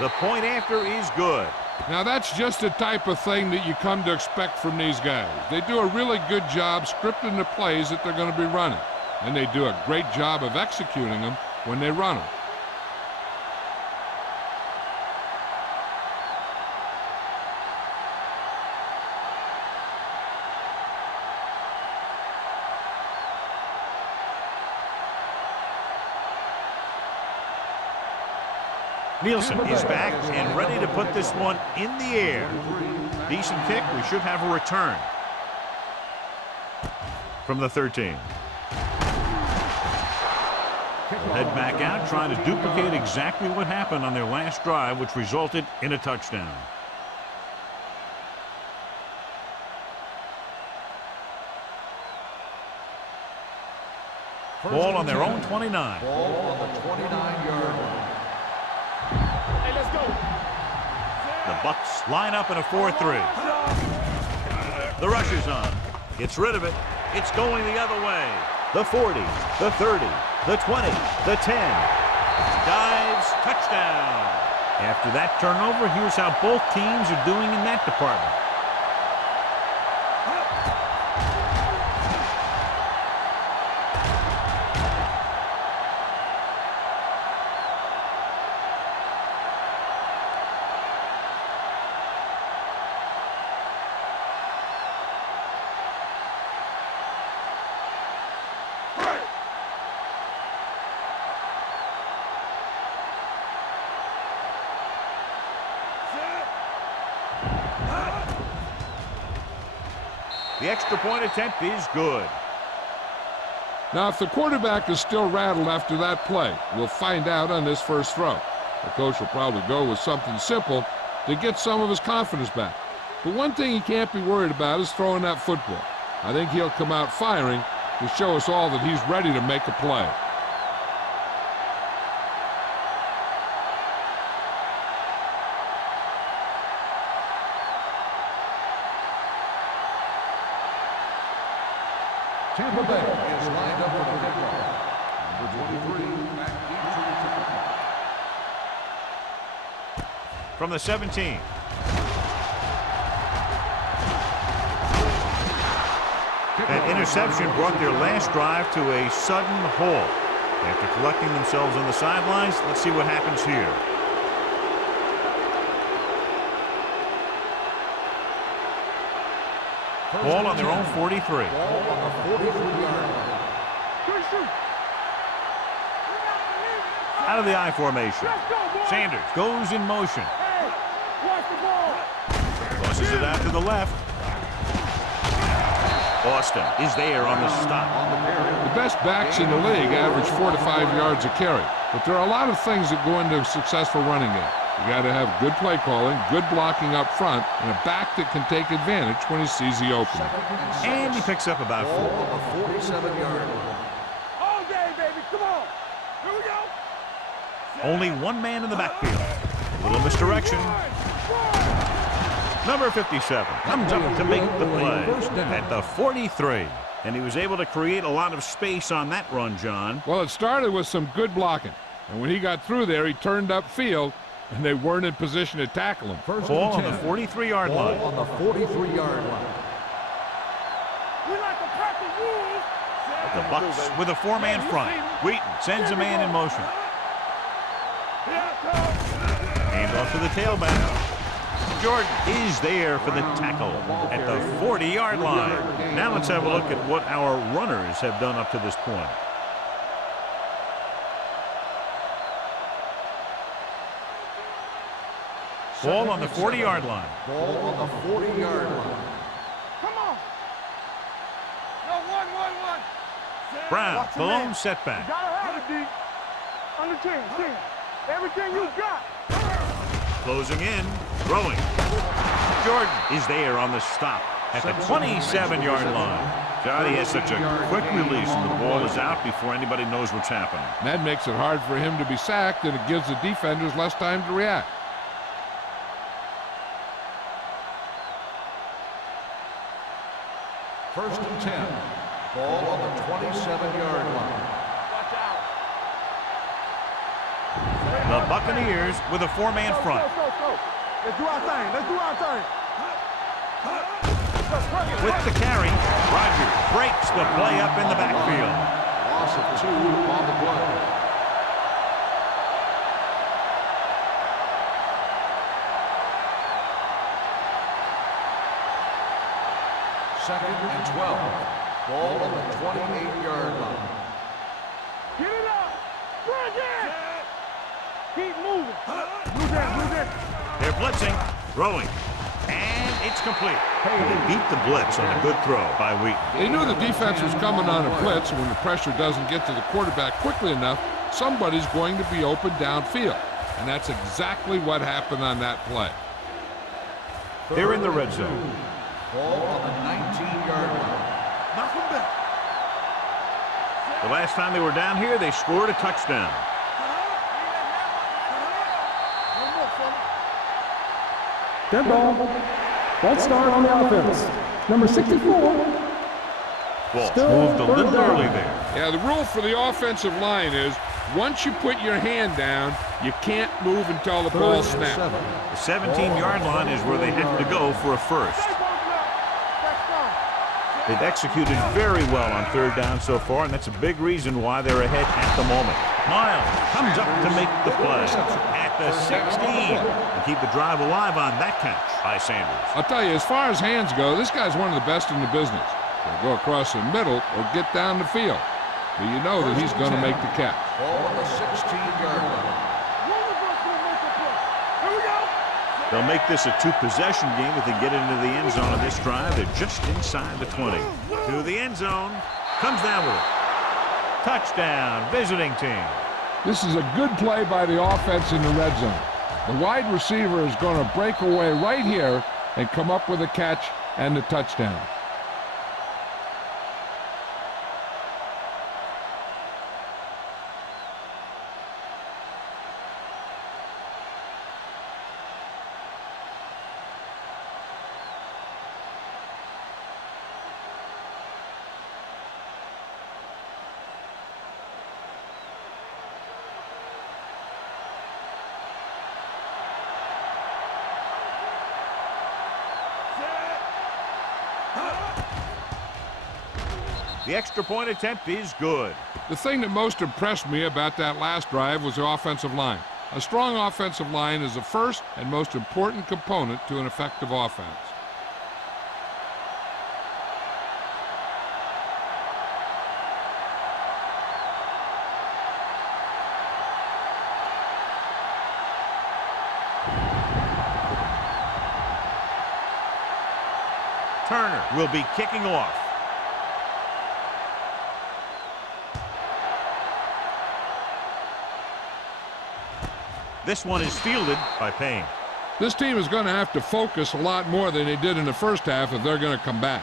The point after is good. Now that's just the type of thing that you come to expect from these guys. They do a really good job scripting the plays that they're going to be running. And they do a great job of executing them when they run them. Nielsen is back and ready to put this one in the air. Decent kick. We should have a return from the 13. We'll head back out, trying to duplicate exactly what happened on their last drive, which resulted in a touchdown. Ball on their own 29. Ball on the 29-yard line. Hey, let's go. The Bucs line up in a 4-3. The rush is on. Gets rid of it. It's going the other way. The 40, the 30, the 20, the 10. Dives, touchdown. After that turnover, here's how both teams are doing in that department. The extra point attempt is good. Now, if the quarterback is still rattled after that play, we'll find out on this first throw. The coach will probably go with something simple to get some of his confidence back. But one thing he can't be worried about is throwing that football. I think he'll come out firing to show us all that he's ready to make a play. Tampa Bay is lined up for the kickoff. Number 23, back into the kickoff. From the 17. That interception brought their last drive to a sudden halt. After collecting themselves on the sidelines, let's see what happens here. Ball on their own 43. Ball on the 43-yard line. Out of the I formation. Sanders goes in motion. Tosses it out to the left. Austin is there on the stop. The best backs in the league average 4 to 5 yards a carry. But there are a lot of things that go into a successful running game. You got to have good play calling, good blocking up front, and a back that can take advantage when he sees the opening. And he picks up about 4. Ball on the 47-yard line. All day, baby. Come on. Here we go. Only one man in the backfield. A little misdirection. Number 57 comes up to make the play at the 43. And he was able to create a lot of space on that run, John. Well, it started with some good blocking. And when he got through there, he turned upfield, and they weren't in position to tackle him. Ball on the 43-yard line. Ball on the 43-yard line. We like the perfect rules. The Bucs with a 4-man front. Wheaton sends a man in motion. Hand off to the tailback. Jordan is there for the tackle at the 40-yard line. Now let's have a look at what our runners have done up to this point. Ball on the 40-yard line. Ball on the 40-yard line. Come on. No, one. Brown, the lone setback. You gotta have it, D. Under 10. Everything you got. Closing in, throwing. Jordan is there on the stop at the 27-yard line. God, he has such a quick release, and the ball is out before anybody knows what's happening. That makes it hard for him to be sacked, and it gives the defenders less time to react. First and 10. Ball on the 27-yard line. Watch out. The Buccaneers with a 4-man front. Go. Let's do our thing. With the carry, Rogers breaks the play up in the backfield. Loss of 2 on the play. Second and 12. Ball on the 28-yard line. Get it up. Bring it. Keep moving. Move that. They're blitzing, throwing, and it's complete. They beat the blitz on a good throw by Wheaton. They knew the defense was coming on a blitz, and when the pressure doesn't get to the quarterback quickly enough, somebody's going to be open downfield. And that's exactly what happened on that play. They're in the red zone. Ball on the 19-yard line. Knock him back. The last time they were down here, they scored a touchdown. Dead ball. False start on the offense. Number 64. Ball Still moved a third little down. early there. Yeah, the rule for the offensive line is once you put your hand down, you can't move until the ball Third and snaps. 7. The 17-yard line is where they have to go for a first. They've executed very well on third down so far, and that's a big reason why they're ahead at the moment. Miles comes up to make the play at the 16 and keep the drive alive on that catch by Sanders. I'll tell you, as far as hands go, this guy's one of the best in the business. He'll go across the middle or get down the field. But you know that he's going to make the catch. Ball on the 16-yard line. They'll make this a 2-possession game if they get into the end zone on this drive. They're just inside the 20. To the end zone. Comes down with it. Touchdown, visiting team. This is a good play by the offense in the red zone. The wide receiver is going to break away right here and come up with a catch and the touchdown. The extra point attempt is good. The thing that most impressed me about that last drive was the offensive line. A strong offensive line is the first and most important component to an effective offense. Turner will be kicking off. This one is fielded by Payne. This team is going to have to focus a lot more than they did in the first half if they're going to come back.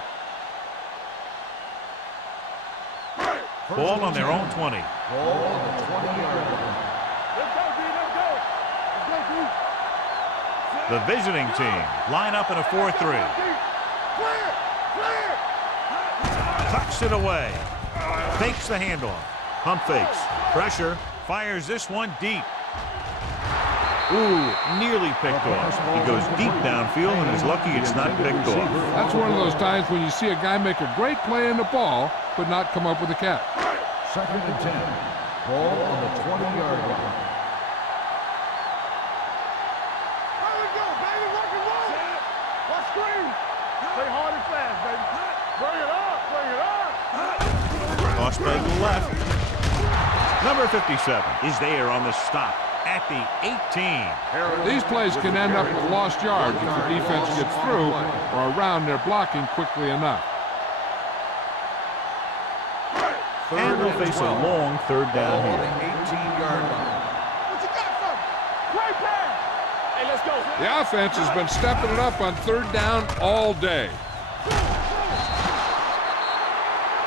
Ball on their own 20. Ball on the 20-yard line. Let's go, D. Let's go. Let's go, D. The visiting team line up in a 4-3. Clear! Clear! Tucks it away. Fakes the handoff. Pump fakes. Pressure. Fires this one deep. Ooh, nearly picked off. He goes deep downfield and is lucky it's not picked off. That's one of those times when you see a guy make a great play in the ball, but not come up with a catch. 2nd and 10. Ball on the 20-yard line. There we go, baby. Rock and roll. Watch screen. Play hard and fast, baby. Bring it up. Bring it up. Toss play to the left. Number 57 is there on the stop at the 18. These plays can end up with lost yards if the defense gets through or around their blocking quickly enough. And they'll face a long 3rd down On here. the 18-yard line. What you got from? Great pass. Hey, let's go. The offense has been stepping it up on 3rd down all day.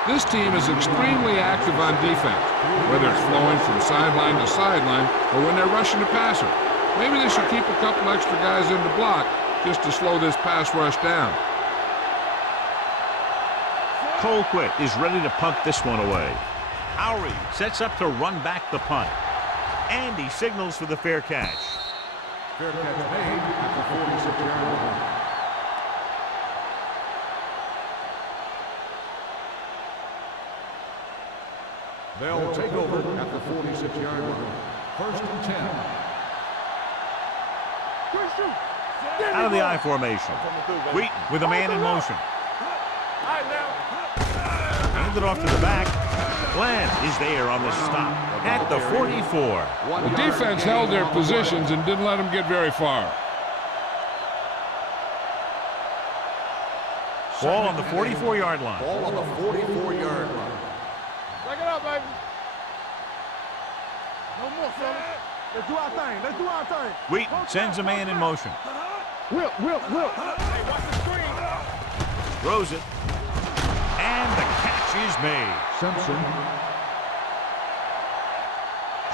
This team is extremely active on defense, whether it's flowing from sideline to sideline or when they're rushing the passer. Maybe they should keep a couple extra guys in the block just to slow this pass rush down. Colquitt is ready to punt this one away. Howry sets up to run back the punt. And he signals for the fair catch. Fair catch made at the 46-yard line. They'll take over at the 46-yard line. 1st and 10. Quick shoot. Out of the I formation. Wheaton with a man in motion. All right, now. Hand it off to the back. Glenn is there on the stop at the 44. The defense held their positions and didn't let them get very far. Ball on the 44-yard line. Ball on the 44-yard line. Back it up, baby. No more, fella. Let's do our thing. Let's do our thing. Wheaton sends a man in motion. Whip. Hey, watch the screen. Throws it. And the catch is made. Simpson.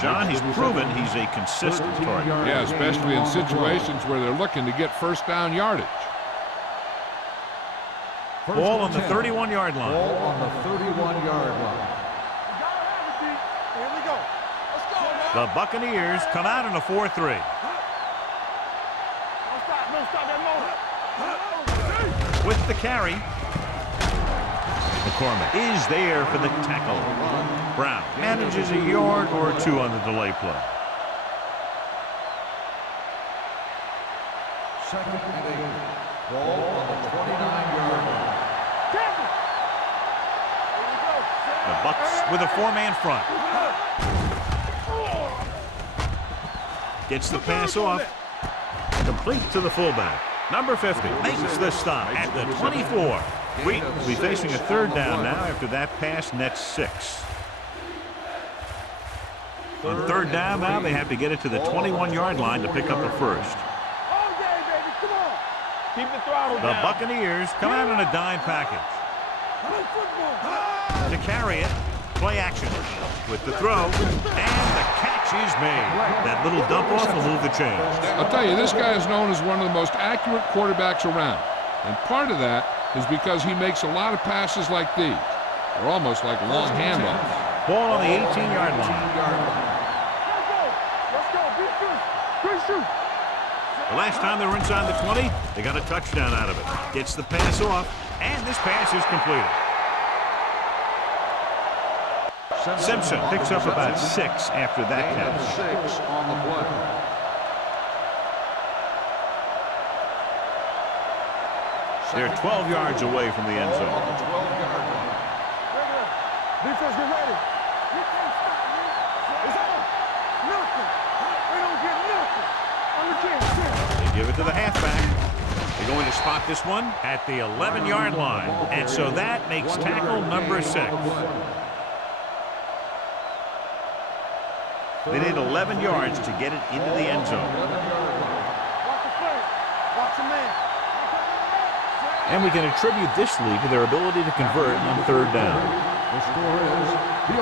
John, he's proven he's a consistent target. Yeah, especially in situations where they're looking to get 1st down yardage. Ball on the 31-yard line. Ball on the 31-yard line. Here we go. Let's go, man. The Buccaneers come out in a 4-3. Don't stop that motor. With the carry. McCormick is there for the tackle. Brown manages a yard or 2 on the delay play. 2nd and 8. Ball on the 29-yard line. The Bucks with a 4-man front. Gets the pass off. Complete to the fullback. Number 50 makes the stop at the 24. Wheaton will be facing a 3rd down now after that pass nets 6. On 3rd down now, they have to get it to the 21-yard line to pick up a 1st. All day, baby. Come on. Keep the throttle The down. Buccaneers come out in a dime package. To carry it, play action with the throw, and the catch is made. That little dump off will move the chains. I'll tell you, this guy is known as one of the most accurate quarterbacks around. And part of that is because he makes a lot of passes like these. They're almost like long handoffs. Ball on the 18-yard line. Let's go. Big shoot. Quick shoot. The last time they were inside the 20, they got a touchdown out of it. Gets the pass off, and this pass is completed. Simpson picks up about 6 after that catch. 6 on the play. They're 12 yards away from the end On zone. the 12-yard line. Defense, get ready. It's on. Nothing. They don't get nothing. On the 10. They give it to the halfback. They're going to spot this one at the 11-yard line. And so that makes tackle number 6. They need 11 yards to get it into the end zone. Watch the play. Watch the man. And we can attribute this lead to their ability to convert on third down. The score is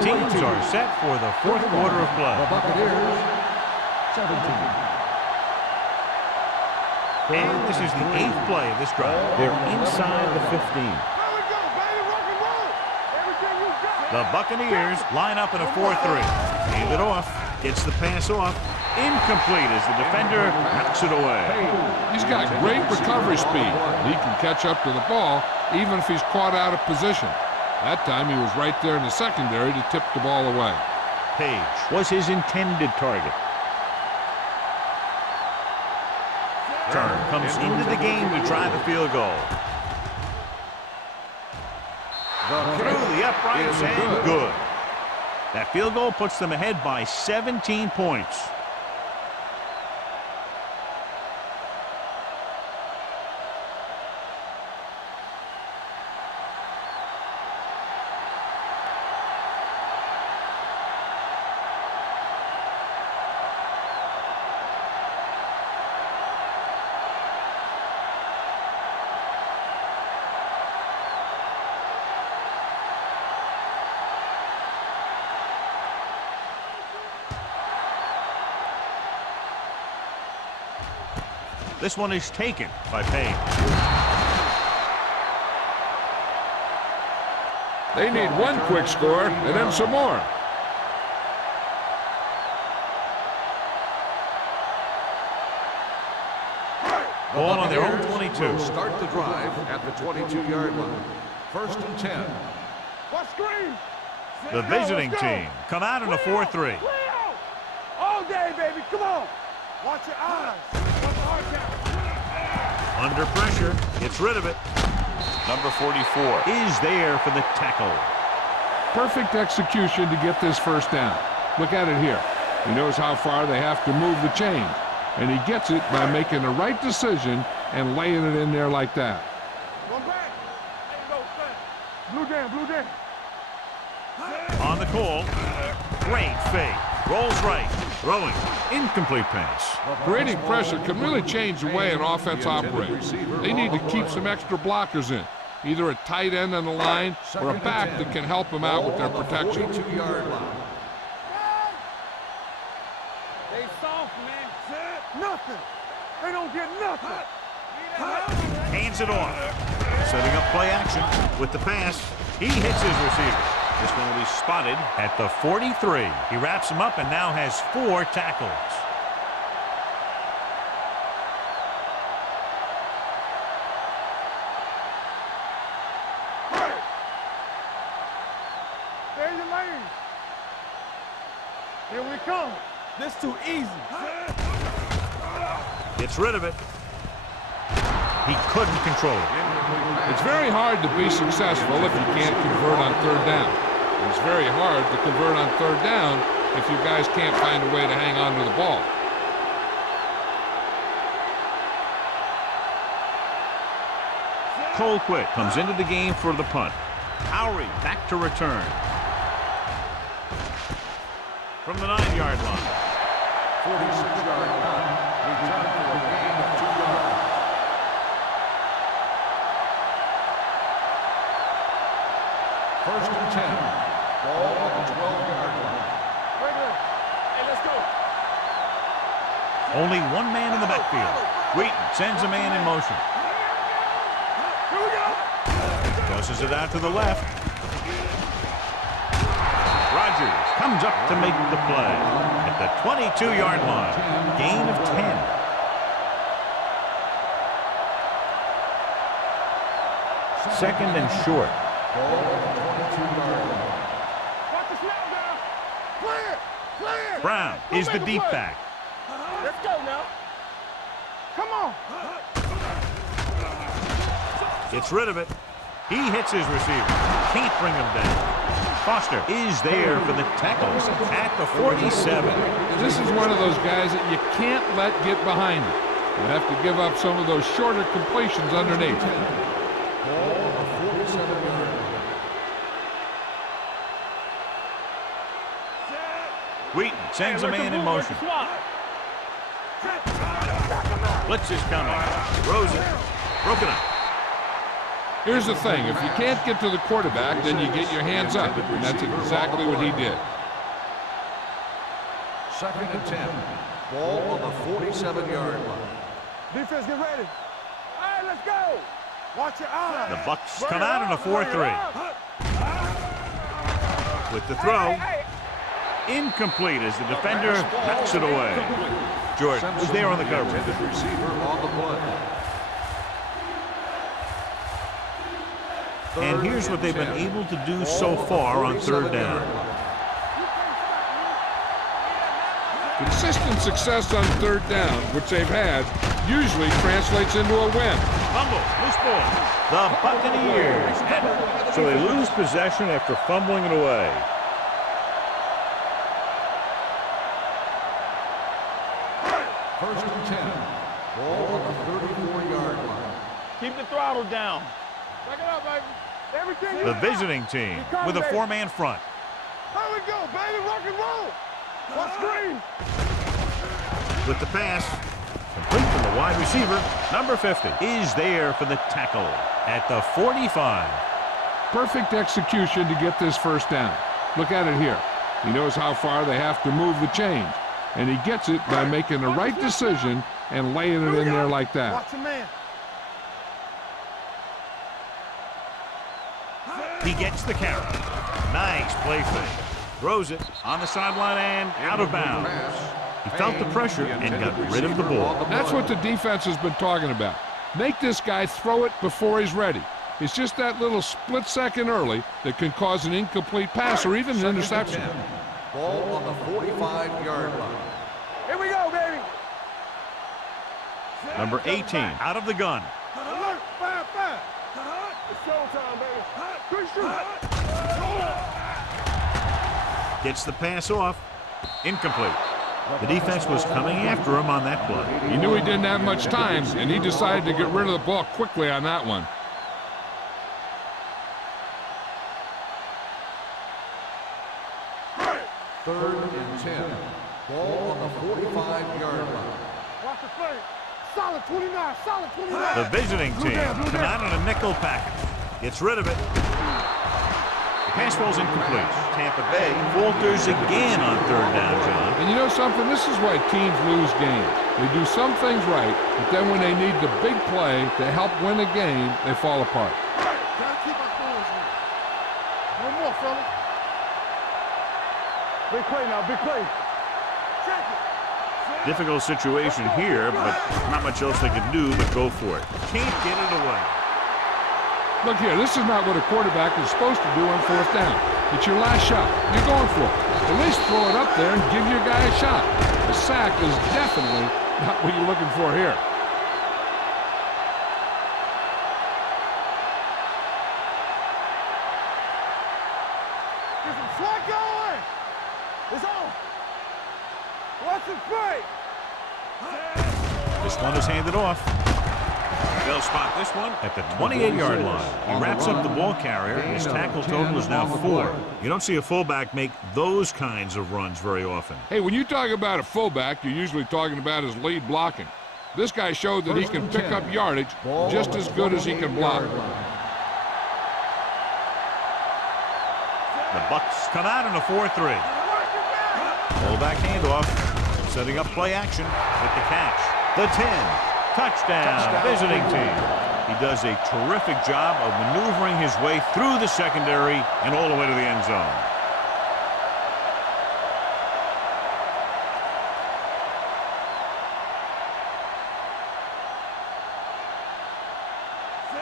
Teams are set for the fourth quarter of the play. Buccaneers 17. And this is the 8th play of this drive. They're inside the 15. There we go, baby. Rock and roll. Everything you got. The Buccaneers line up in a 4-3. Hand it off. Gets the pass off. Incomplete as the defender knocks it away. He's got great recovery speed. He can catch up to the ball even if he's caught out of position. That time he was right there in the secondary to tip the ball away. Page was his intended target. Turner comes into the game to try the field goal. Through the uprights and good. That field goal puts them ahead by 17 points. This one is taken by Payne. They need one quick score and then some more. Ball on their own 22. Start the drive at the 22-yard line. 1st and 10. What screen? The visiting team come out in a 4-3. All day, baby. Come on. Watch your eyes. Watch the hard count. Under pressure, gets rid of it. Number 44 is there for the tackle. Perfect execution to get this first down. Look at it here. He knows how far they have to move the chain, and he gets it by making the right decision and laying it in there like that. Go back. There you go, son. Blue down, blue down. On the call, great fake. Rolls right, throwing, incomplete pass. Creating pressure can really change the way an offense operates. They need to keep some extra blockers in, either a tight end on the line or a back that can help them out with their protection. 42-yard line. They soft, man. Nothing. They don't get nothing. Hands it off. Setting up play action with the pass. He hits his receiver. This one will be spotted at the 43. He wraps him up and now has 4 tackles. Stay in your lane. Here we come. This too easy. Gets rid of it. He couldn't control it. It's very hard to be successful if you can't convert on third down. It's very hard to convert on third down if you guys can't find a way to hang on to the ball. Colquitt comes into the game for the punt. Howry back to return. From the 9-yard line. 46-yard punt. Return for a gain of 2 yards. First and 10. Ball at the 12-yard line. Right there. Hey, let's go. Only one man in the backfield. Wheaton sends a man in motion. Here we go. Tosses it out to the left. Rogers comes up to make the play at the 22-yard line. Gain of 10. Second and short. Ball at the 22-yard line. Watch the snap, baby. Brown is the deep back. Let's go now. Come on. Gets rid of it. He hits his receiver. Can't bring him down. Foster is there for the tackles at the 47. This is one of those guys that you can't let get behind you. You have to give up some of those shorter completions underneath. Ball on the 47-yard line. Wheaton sends a man in motion. Blitz is coming. Throws it. Broken up. Here's the thing. If you can't get to the quarterback, then you get your hands up. And that's exactly what he did. 2nd and 10. Ball on the 47-yard line. Defense, get ready. All right, let's go. Watch your eyes. The Bucks come out in a 4-3. With the throw. Incomplete as the defender knocks it away. Jordan was there on the coverage. Receiver on the play. And here's what they've been able to do so far on 3rd down. Consistent success on 3rd down, which they've had, usually translates into a win. Fumble, loose ball. The Buccaneers have it. So they lose possession after fumbling it away. First and 10. Ball on the 34-yard line. Keep the throttle down. Back it up, baby. Everything. The visiting team with a 4-man front. Here we go, baby. Rock and roll. What screen? With the pass, complete from the wide receiver, number 50 is there for the tackle at the 45. Perfect execution to get this 1st down. Look at it here. He knows how far they have to move the chains, and he gets it by making the right decision and laying it in there like that. Watch your man. He gets the carry. Nice play fake. Throws it on the sideline and out of bounds. He felt the pressure and got rid of the ball. That's what the defense has been talking about. Make this guy throw it before he's ready. It's just that little split second early that can cause an incomplete pass or even an interception. Ball on the 45-yard line. Here we go, baby. Number 18 out of the gun. Alert, 5-5. It's showtime, baby. Quick shoot. Gets the pass off. Incomplete. The defense was coming after him on that play. He knew he didn't have much time, and he decided to get rid of the ball quickly on that one. Third and 10. Ball on the 45-yard line. Watch the play. Solid 29, solid 29. The visiting team come out in a nickel package. Gets rid of it. The pass ball's incomplete. Tampa Bay falters again on 3rd down, John. And you know something? This is why teams lose games. They do some things right, but then when they need the big play to help win a game, they fall apart. Gotta keep our cool. One more, fella. Big play now, big play. Check it. Difficult situation here, but not much else they can do but go for it. Can't get it away. Look here, this is not what a quarterback is supposed to do on 4th down. It's your last shot. You're going for it. At least throw it up there and give your guy a shot. The sack is definitely not what you're looking for here. Get some slack going. It's on. Watch it play. This one is handed off. They'll spot this one at the 28-yard line. He wraps up the ball carrier. His tackle total is now 4. You don't see a fullback make those kinds of runs very often. Hey, when you talk about a fullback, you're usually talking about his lead blocking. This guy showed that he can pick up yardage just as good as he can block. The Bucks come out in a 4-3. Fullback handoff. Setting up play action with the catch. The 10. Touchdown, visiting team. He does a terrific job of maneuvering his way through the secondary and all the way to the end zone.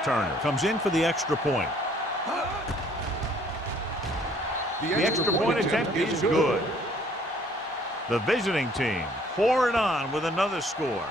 Turner comes in for the extra point. The extra point attempt is good. The visiting team pour it on with another score.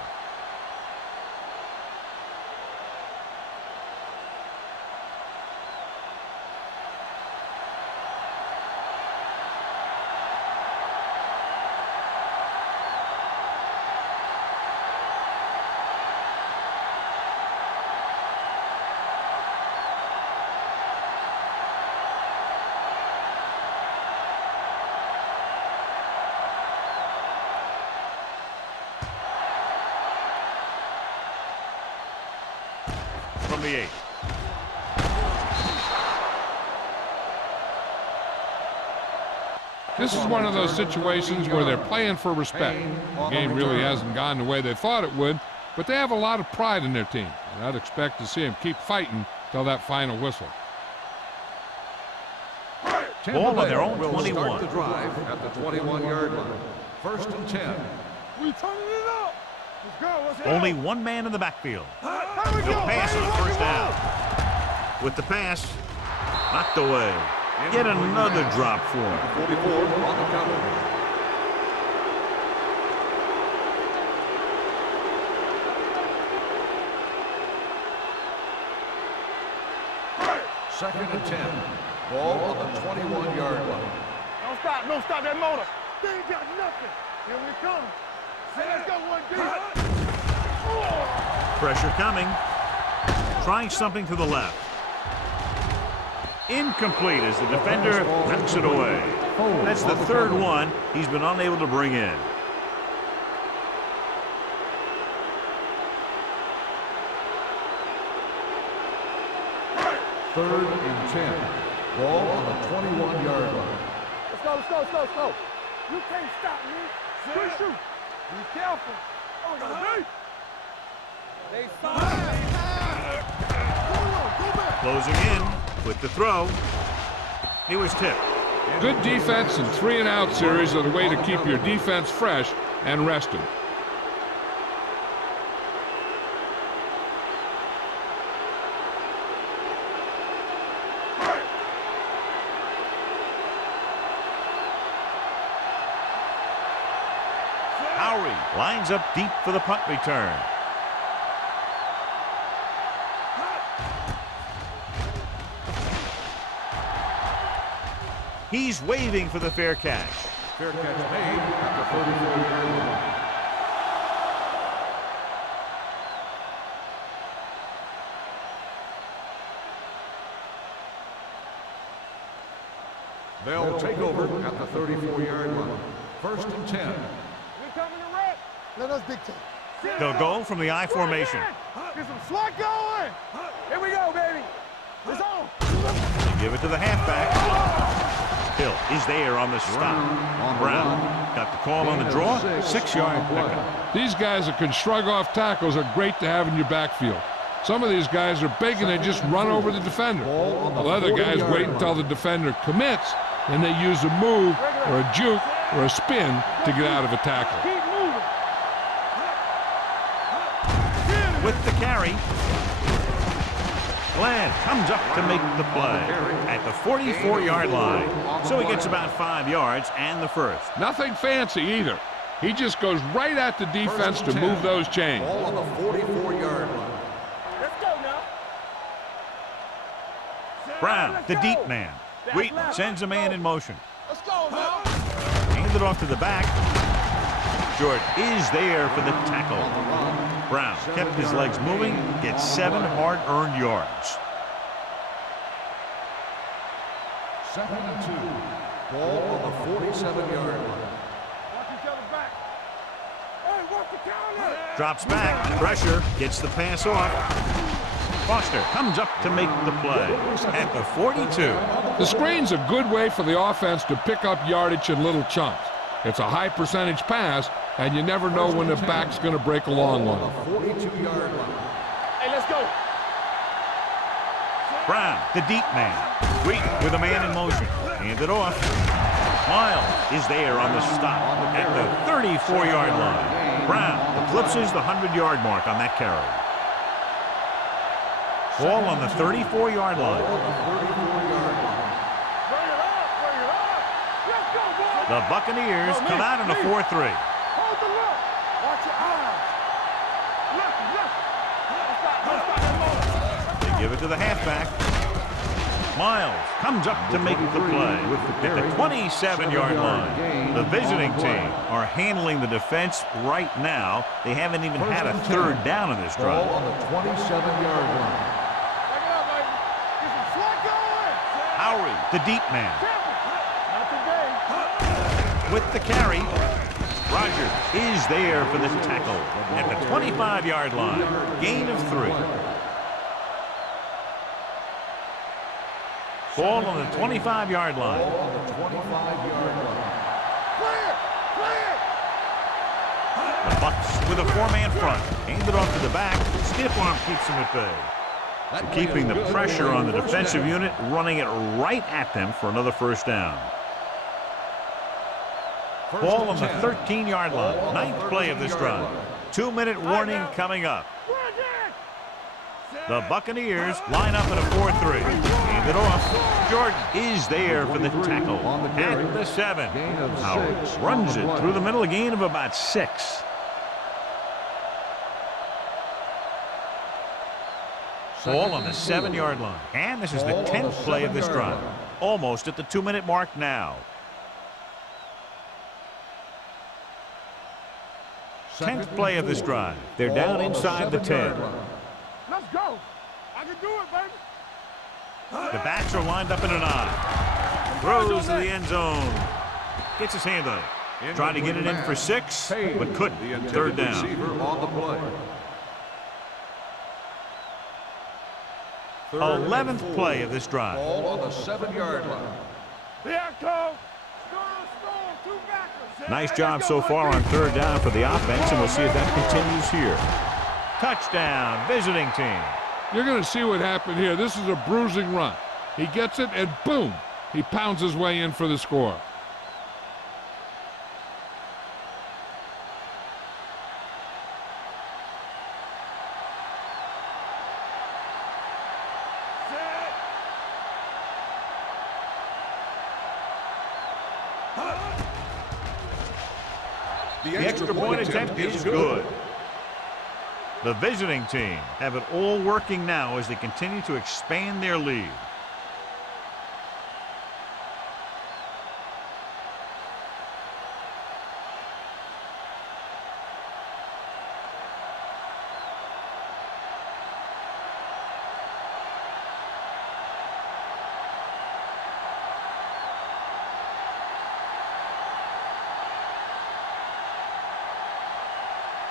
From the 8. This is one of those situations where they're playing for respect. The game really hasn't gone the way they thought it would, but they have a lot of pride in their team, and I'd expect to see them keep fighting till that final whistle. Ball on their own will 21. start the drive at the 21-yard line. First and 10. We turning it up. Let's go. Let's go. Only one man in the backfield. Here we He'll go. pass on the first down. With the pass, knocked away. Get another drop for him. 44 on the cover. Second and 10. Ball on the 21-yard line. Don't stop. Don't stop that motor. They ain't got nothing. Here we come. Let's go one deep. Pressure coming. Trying something to the left. Incomplete as the defender knocks it away. That's the third one he's been unable to bring in. Third and 10. Ball on the 21-yard line. Let's go. Let's go. Let's go. Let's go. You can't stop me. Good shoot. Be careful. Oh, we got a beat. They Closing in with the throw. He was tipped. Good defense and 3-and-out series are the way to keep your defense fresh and rested. Howery lines up deep for the punt return. He's waving for the fair catch. Fair catch made at the 34-yard line. They'll take over at the 34-yard line. First and 10. We coming to wreck. Let us dictate. They'll go from the I formation. Get some swat going. Here we go, baby. It's on. They give it to the halfback. Hill is there on the stop. Brown got the call on the draw. 6-yard pickup. These guys that can shrug off tackles are great to have in your backfield. Some of these guys are big and they just run over the defender. While other guys wait until the defender commits, and they use a move or a juke or a spin to get out of a tackle. Keep moving. With the carry. Glenn comes up to make the play at the 44-yard line. So he gets about 5 yards and the first. Nothing fancy either. He just goes right at the defense to move those chains. Ball on the 44-yard line. Let's go now. Brown, the deep man. Wheaton sends a man in motion. Let's go now. Hands it off to the back. Jordan is there for the tackle. Brown kept his legs moving, gets 7 hard-earned yards. Second and 2. Ball on the 47-yard line. Watch each other back. Hey, watch the counter. Drops back, pressure, gets the pass off. Foster comes up to make the play at the 42. The screen's a good way for the offense to pick up yardage in little chunks. It's a high-percentage pass, and you never know when the back's going to break a long one. 42-yard line. Hey, let's go. Brown, the deep man. Wheaton with a man in motion. Hand it off. Miles is there on the stop at the 34-yard line. Brown eclipses the 100-yard mark on that carry. Ball on the 34-yard line. Bring it up. Bring it up. Let's go, boys. The Buccaneers come out in a 4-3. Hold the look. Watch your eyes. Look. They give it to the halfback. Miles comes up to make the play at the 27-yard line. The visiting team are handling the defense right now. They haven't even had a third down in this drive. Ball on the 27-yard line. Back it up, baby. Get some slack going. Howery, the deep man, Not today. with the carry. Rogers is there for the tackle at the 25-yard line. Gain of 3. Ball on the 25-yard line. Ball on the 25-yard line. The Bucs with a 4-man front. Hand it off to the back. Stiff arm keeps them at bay. Keeping the pressure on the defensive unit, running it right at them for another first down. Ball on the 13-yard line. 9th play of this drive. 2-minute warning coming up. The Buccaneers line up in a 4-3. Hand it off. Jordan is there for the tackle at the 7. Howard runs it through the middle, a gain of about 6. Ball on the 7-yard line. And this is the 10th play of this drive. Almost at the 2-minute mark now. 10th play of this drive. They're down inside the 10. Let's go. I can do it, baby. The backs are lined up in an I. Throws to the end zone. Gets his hand on it. Trying to get it in for 6, but couldn't. 3rd down. On the play. 11th play of this drive. Ball on the 7-yard line. Here I come. Storm, 2 backers. Nice job so far on 3rd down for the offense, and we'll see if that continues here. Touchdown, visiting team. You're going to see what happened here. This is a bruising run. He gets it, and boom, he pounds his way in for the score. The extra point attempt is good. The visiting team have it all working now as they continue to expand their lead.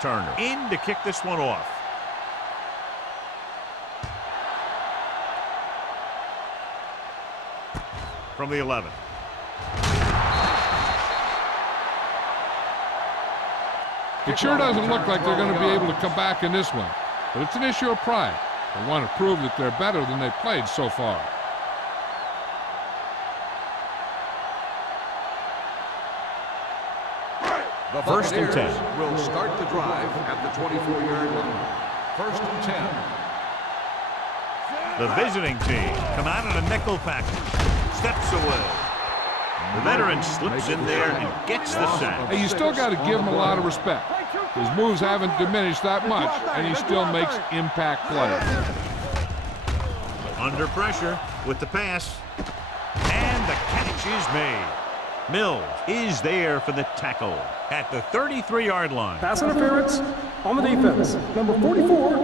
Turner in to kick this one off. From the 11. It sure doesn't look like they're going to be able to come back in this one, but it's an issue of pride. They want to prove that they're better than they've played so far. The 1st and 10. Will start the drive at the 24-yard line. 1st and 10. The visiting team come out in a nickel package. Steps away. The veteran slips in there and gets the sack. Hey, you still got to give him a lot of respect. His moves haven't diminished that much, and he still makes impact plays. Under pressure with the pass. And the catch is made. Mills is there for the tackle at the 33-yard line. Pass interference on the defense. Number 44.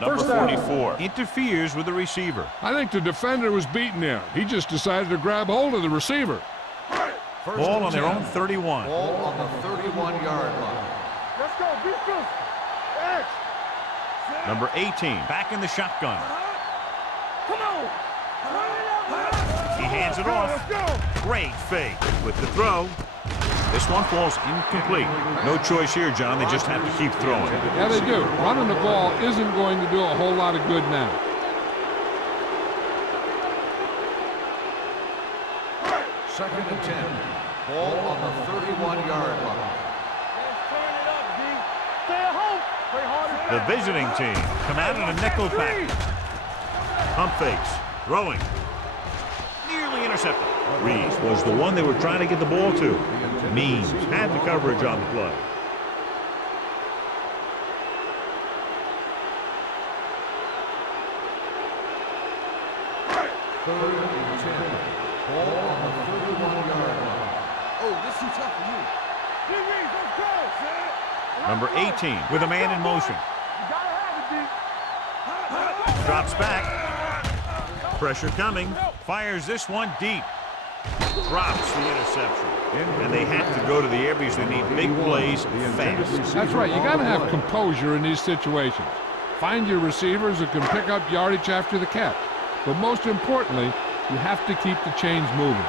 Number First down. 44 interferes with the receiver. I think the defender was beaten there. He just decided to grab hold of the receiver. Ball on their own 31. Ball on the 31-yard line. Let's go. Be good. X. Number 18 back in the shotgun. Come on. He hands it off. Let's go. Great fake with the throw. This one falls incomplete. No choice here, John. They just have to keep throwing. Yeah, they do. Running the ball isn't going to do a whole lot of good now. Second and 10. Ball on the 31-yard line. Let's turn it up, D. Stay at home. Play harder. The visiting team come out in a nickel package. Pump fakes. Throwing. Nearly intercepted. Reese was the one they were trying to get the ball to. Means had the coverage on the play. Third and 10. Ball on the 31-yard line. Oh, this is tough for you. Reese, let's go, man. Number 18 with a man in motion. You gotta have it, D. Drops back. Pressure coming. Fires this one deep. Drops the interception. And they have to go to the air because they need big plays fast. That's right. You got to have composure in these situations. Find your receivers who can pick up yardage after the catch. But most importantly, you have to keep the chains moving.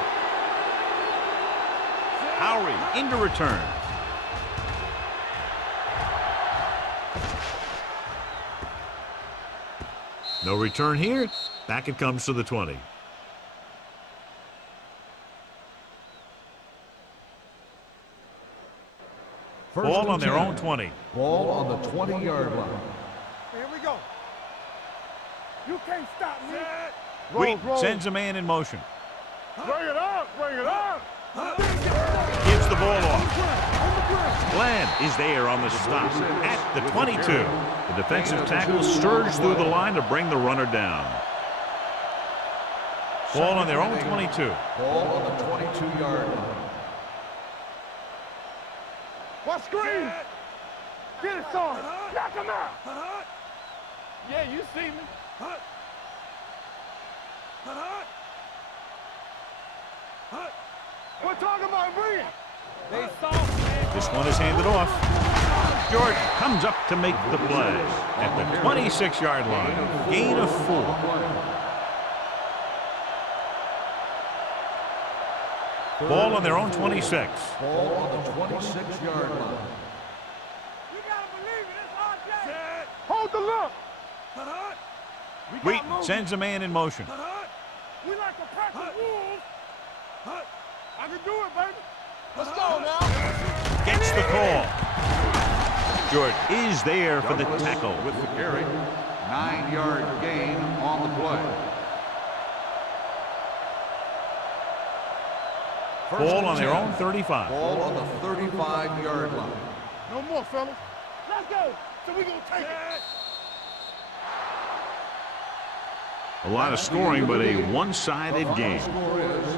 Howry into return. No return here. Back it comes to the 20. Ball on their own 20. Ball on the 20-yard line. Here we go. You can't stop me. Wheat sends a man in motion. Bring it up, bring it up. Gives the ball off. Glenn is there on the stop at the 22. The defensive tackle surged through the line to bring the runner down. Ball on their own 22. Ball on the 22-yard line. What screen? Get it, son. Knock him out. Yeah, you see me. We're talking about bring it. They soft, man. This one is handed off. Jordan comes up to make the play at the 26-yard line. Gain of 4. Ball on their own 26. Ball on the 26-yard line. You gotta believe it. It's our day. Hold the look. Wheaton sends a man in motion. We like to practice wolves. I can do it, baby. Let's go now. Gets the call. Jordan is there for the tackle. With the carry. 9-yard gain on the play. Ball on their own 35. Ball on the 35-yard line. No more, fellas. Let's go. So we gonna take it. A lot of scoring, but a one-sided game. Score is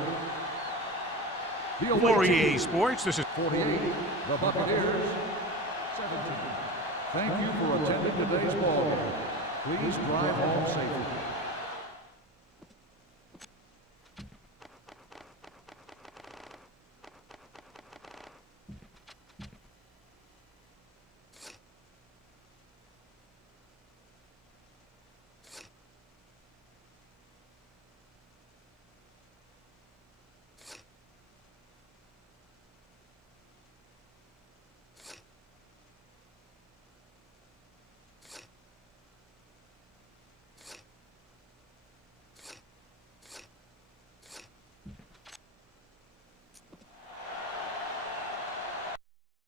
For EA Sports, this is 48. The Buccaneers 17. Thank you for attending today's ball game. Please drive home safely.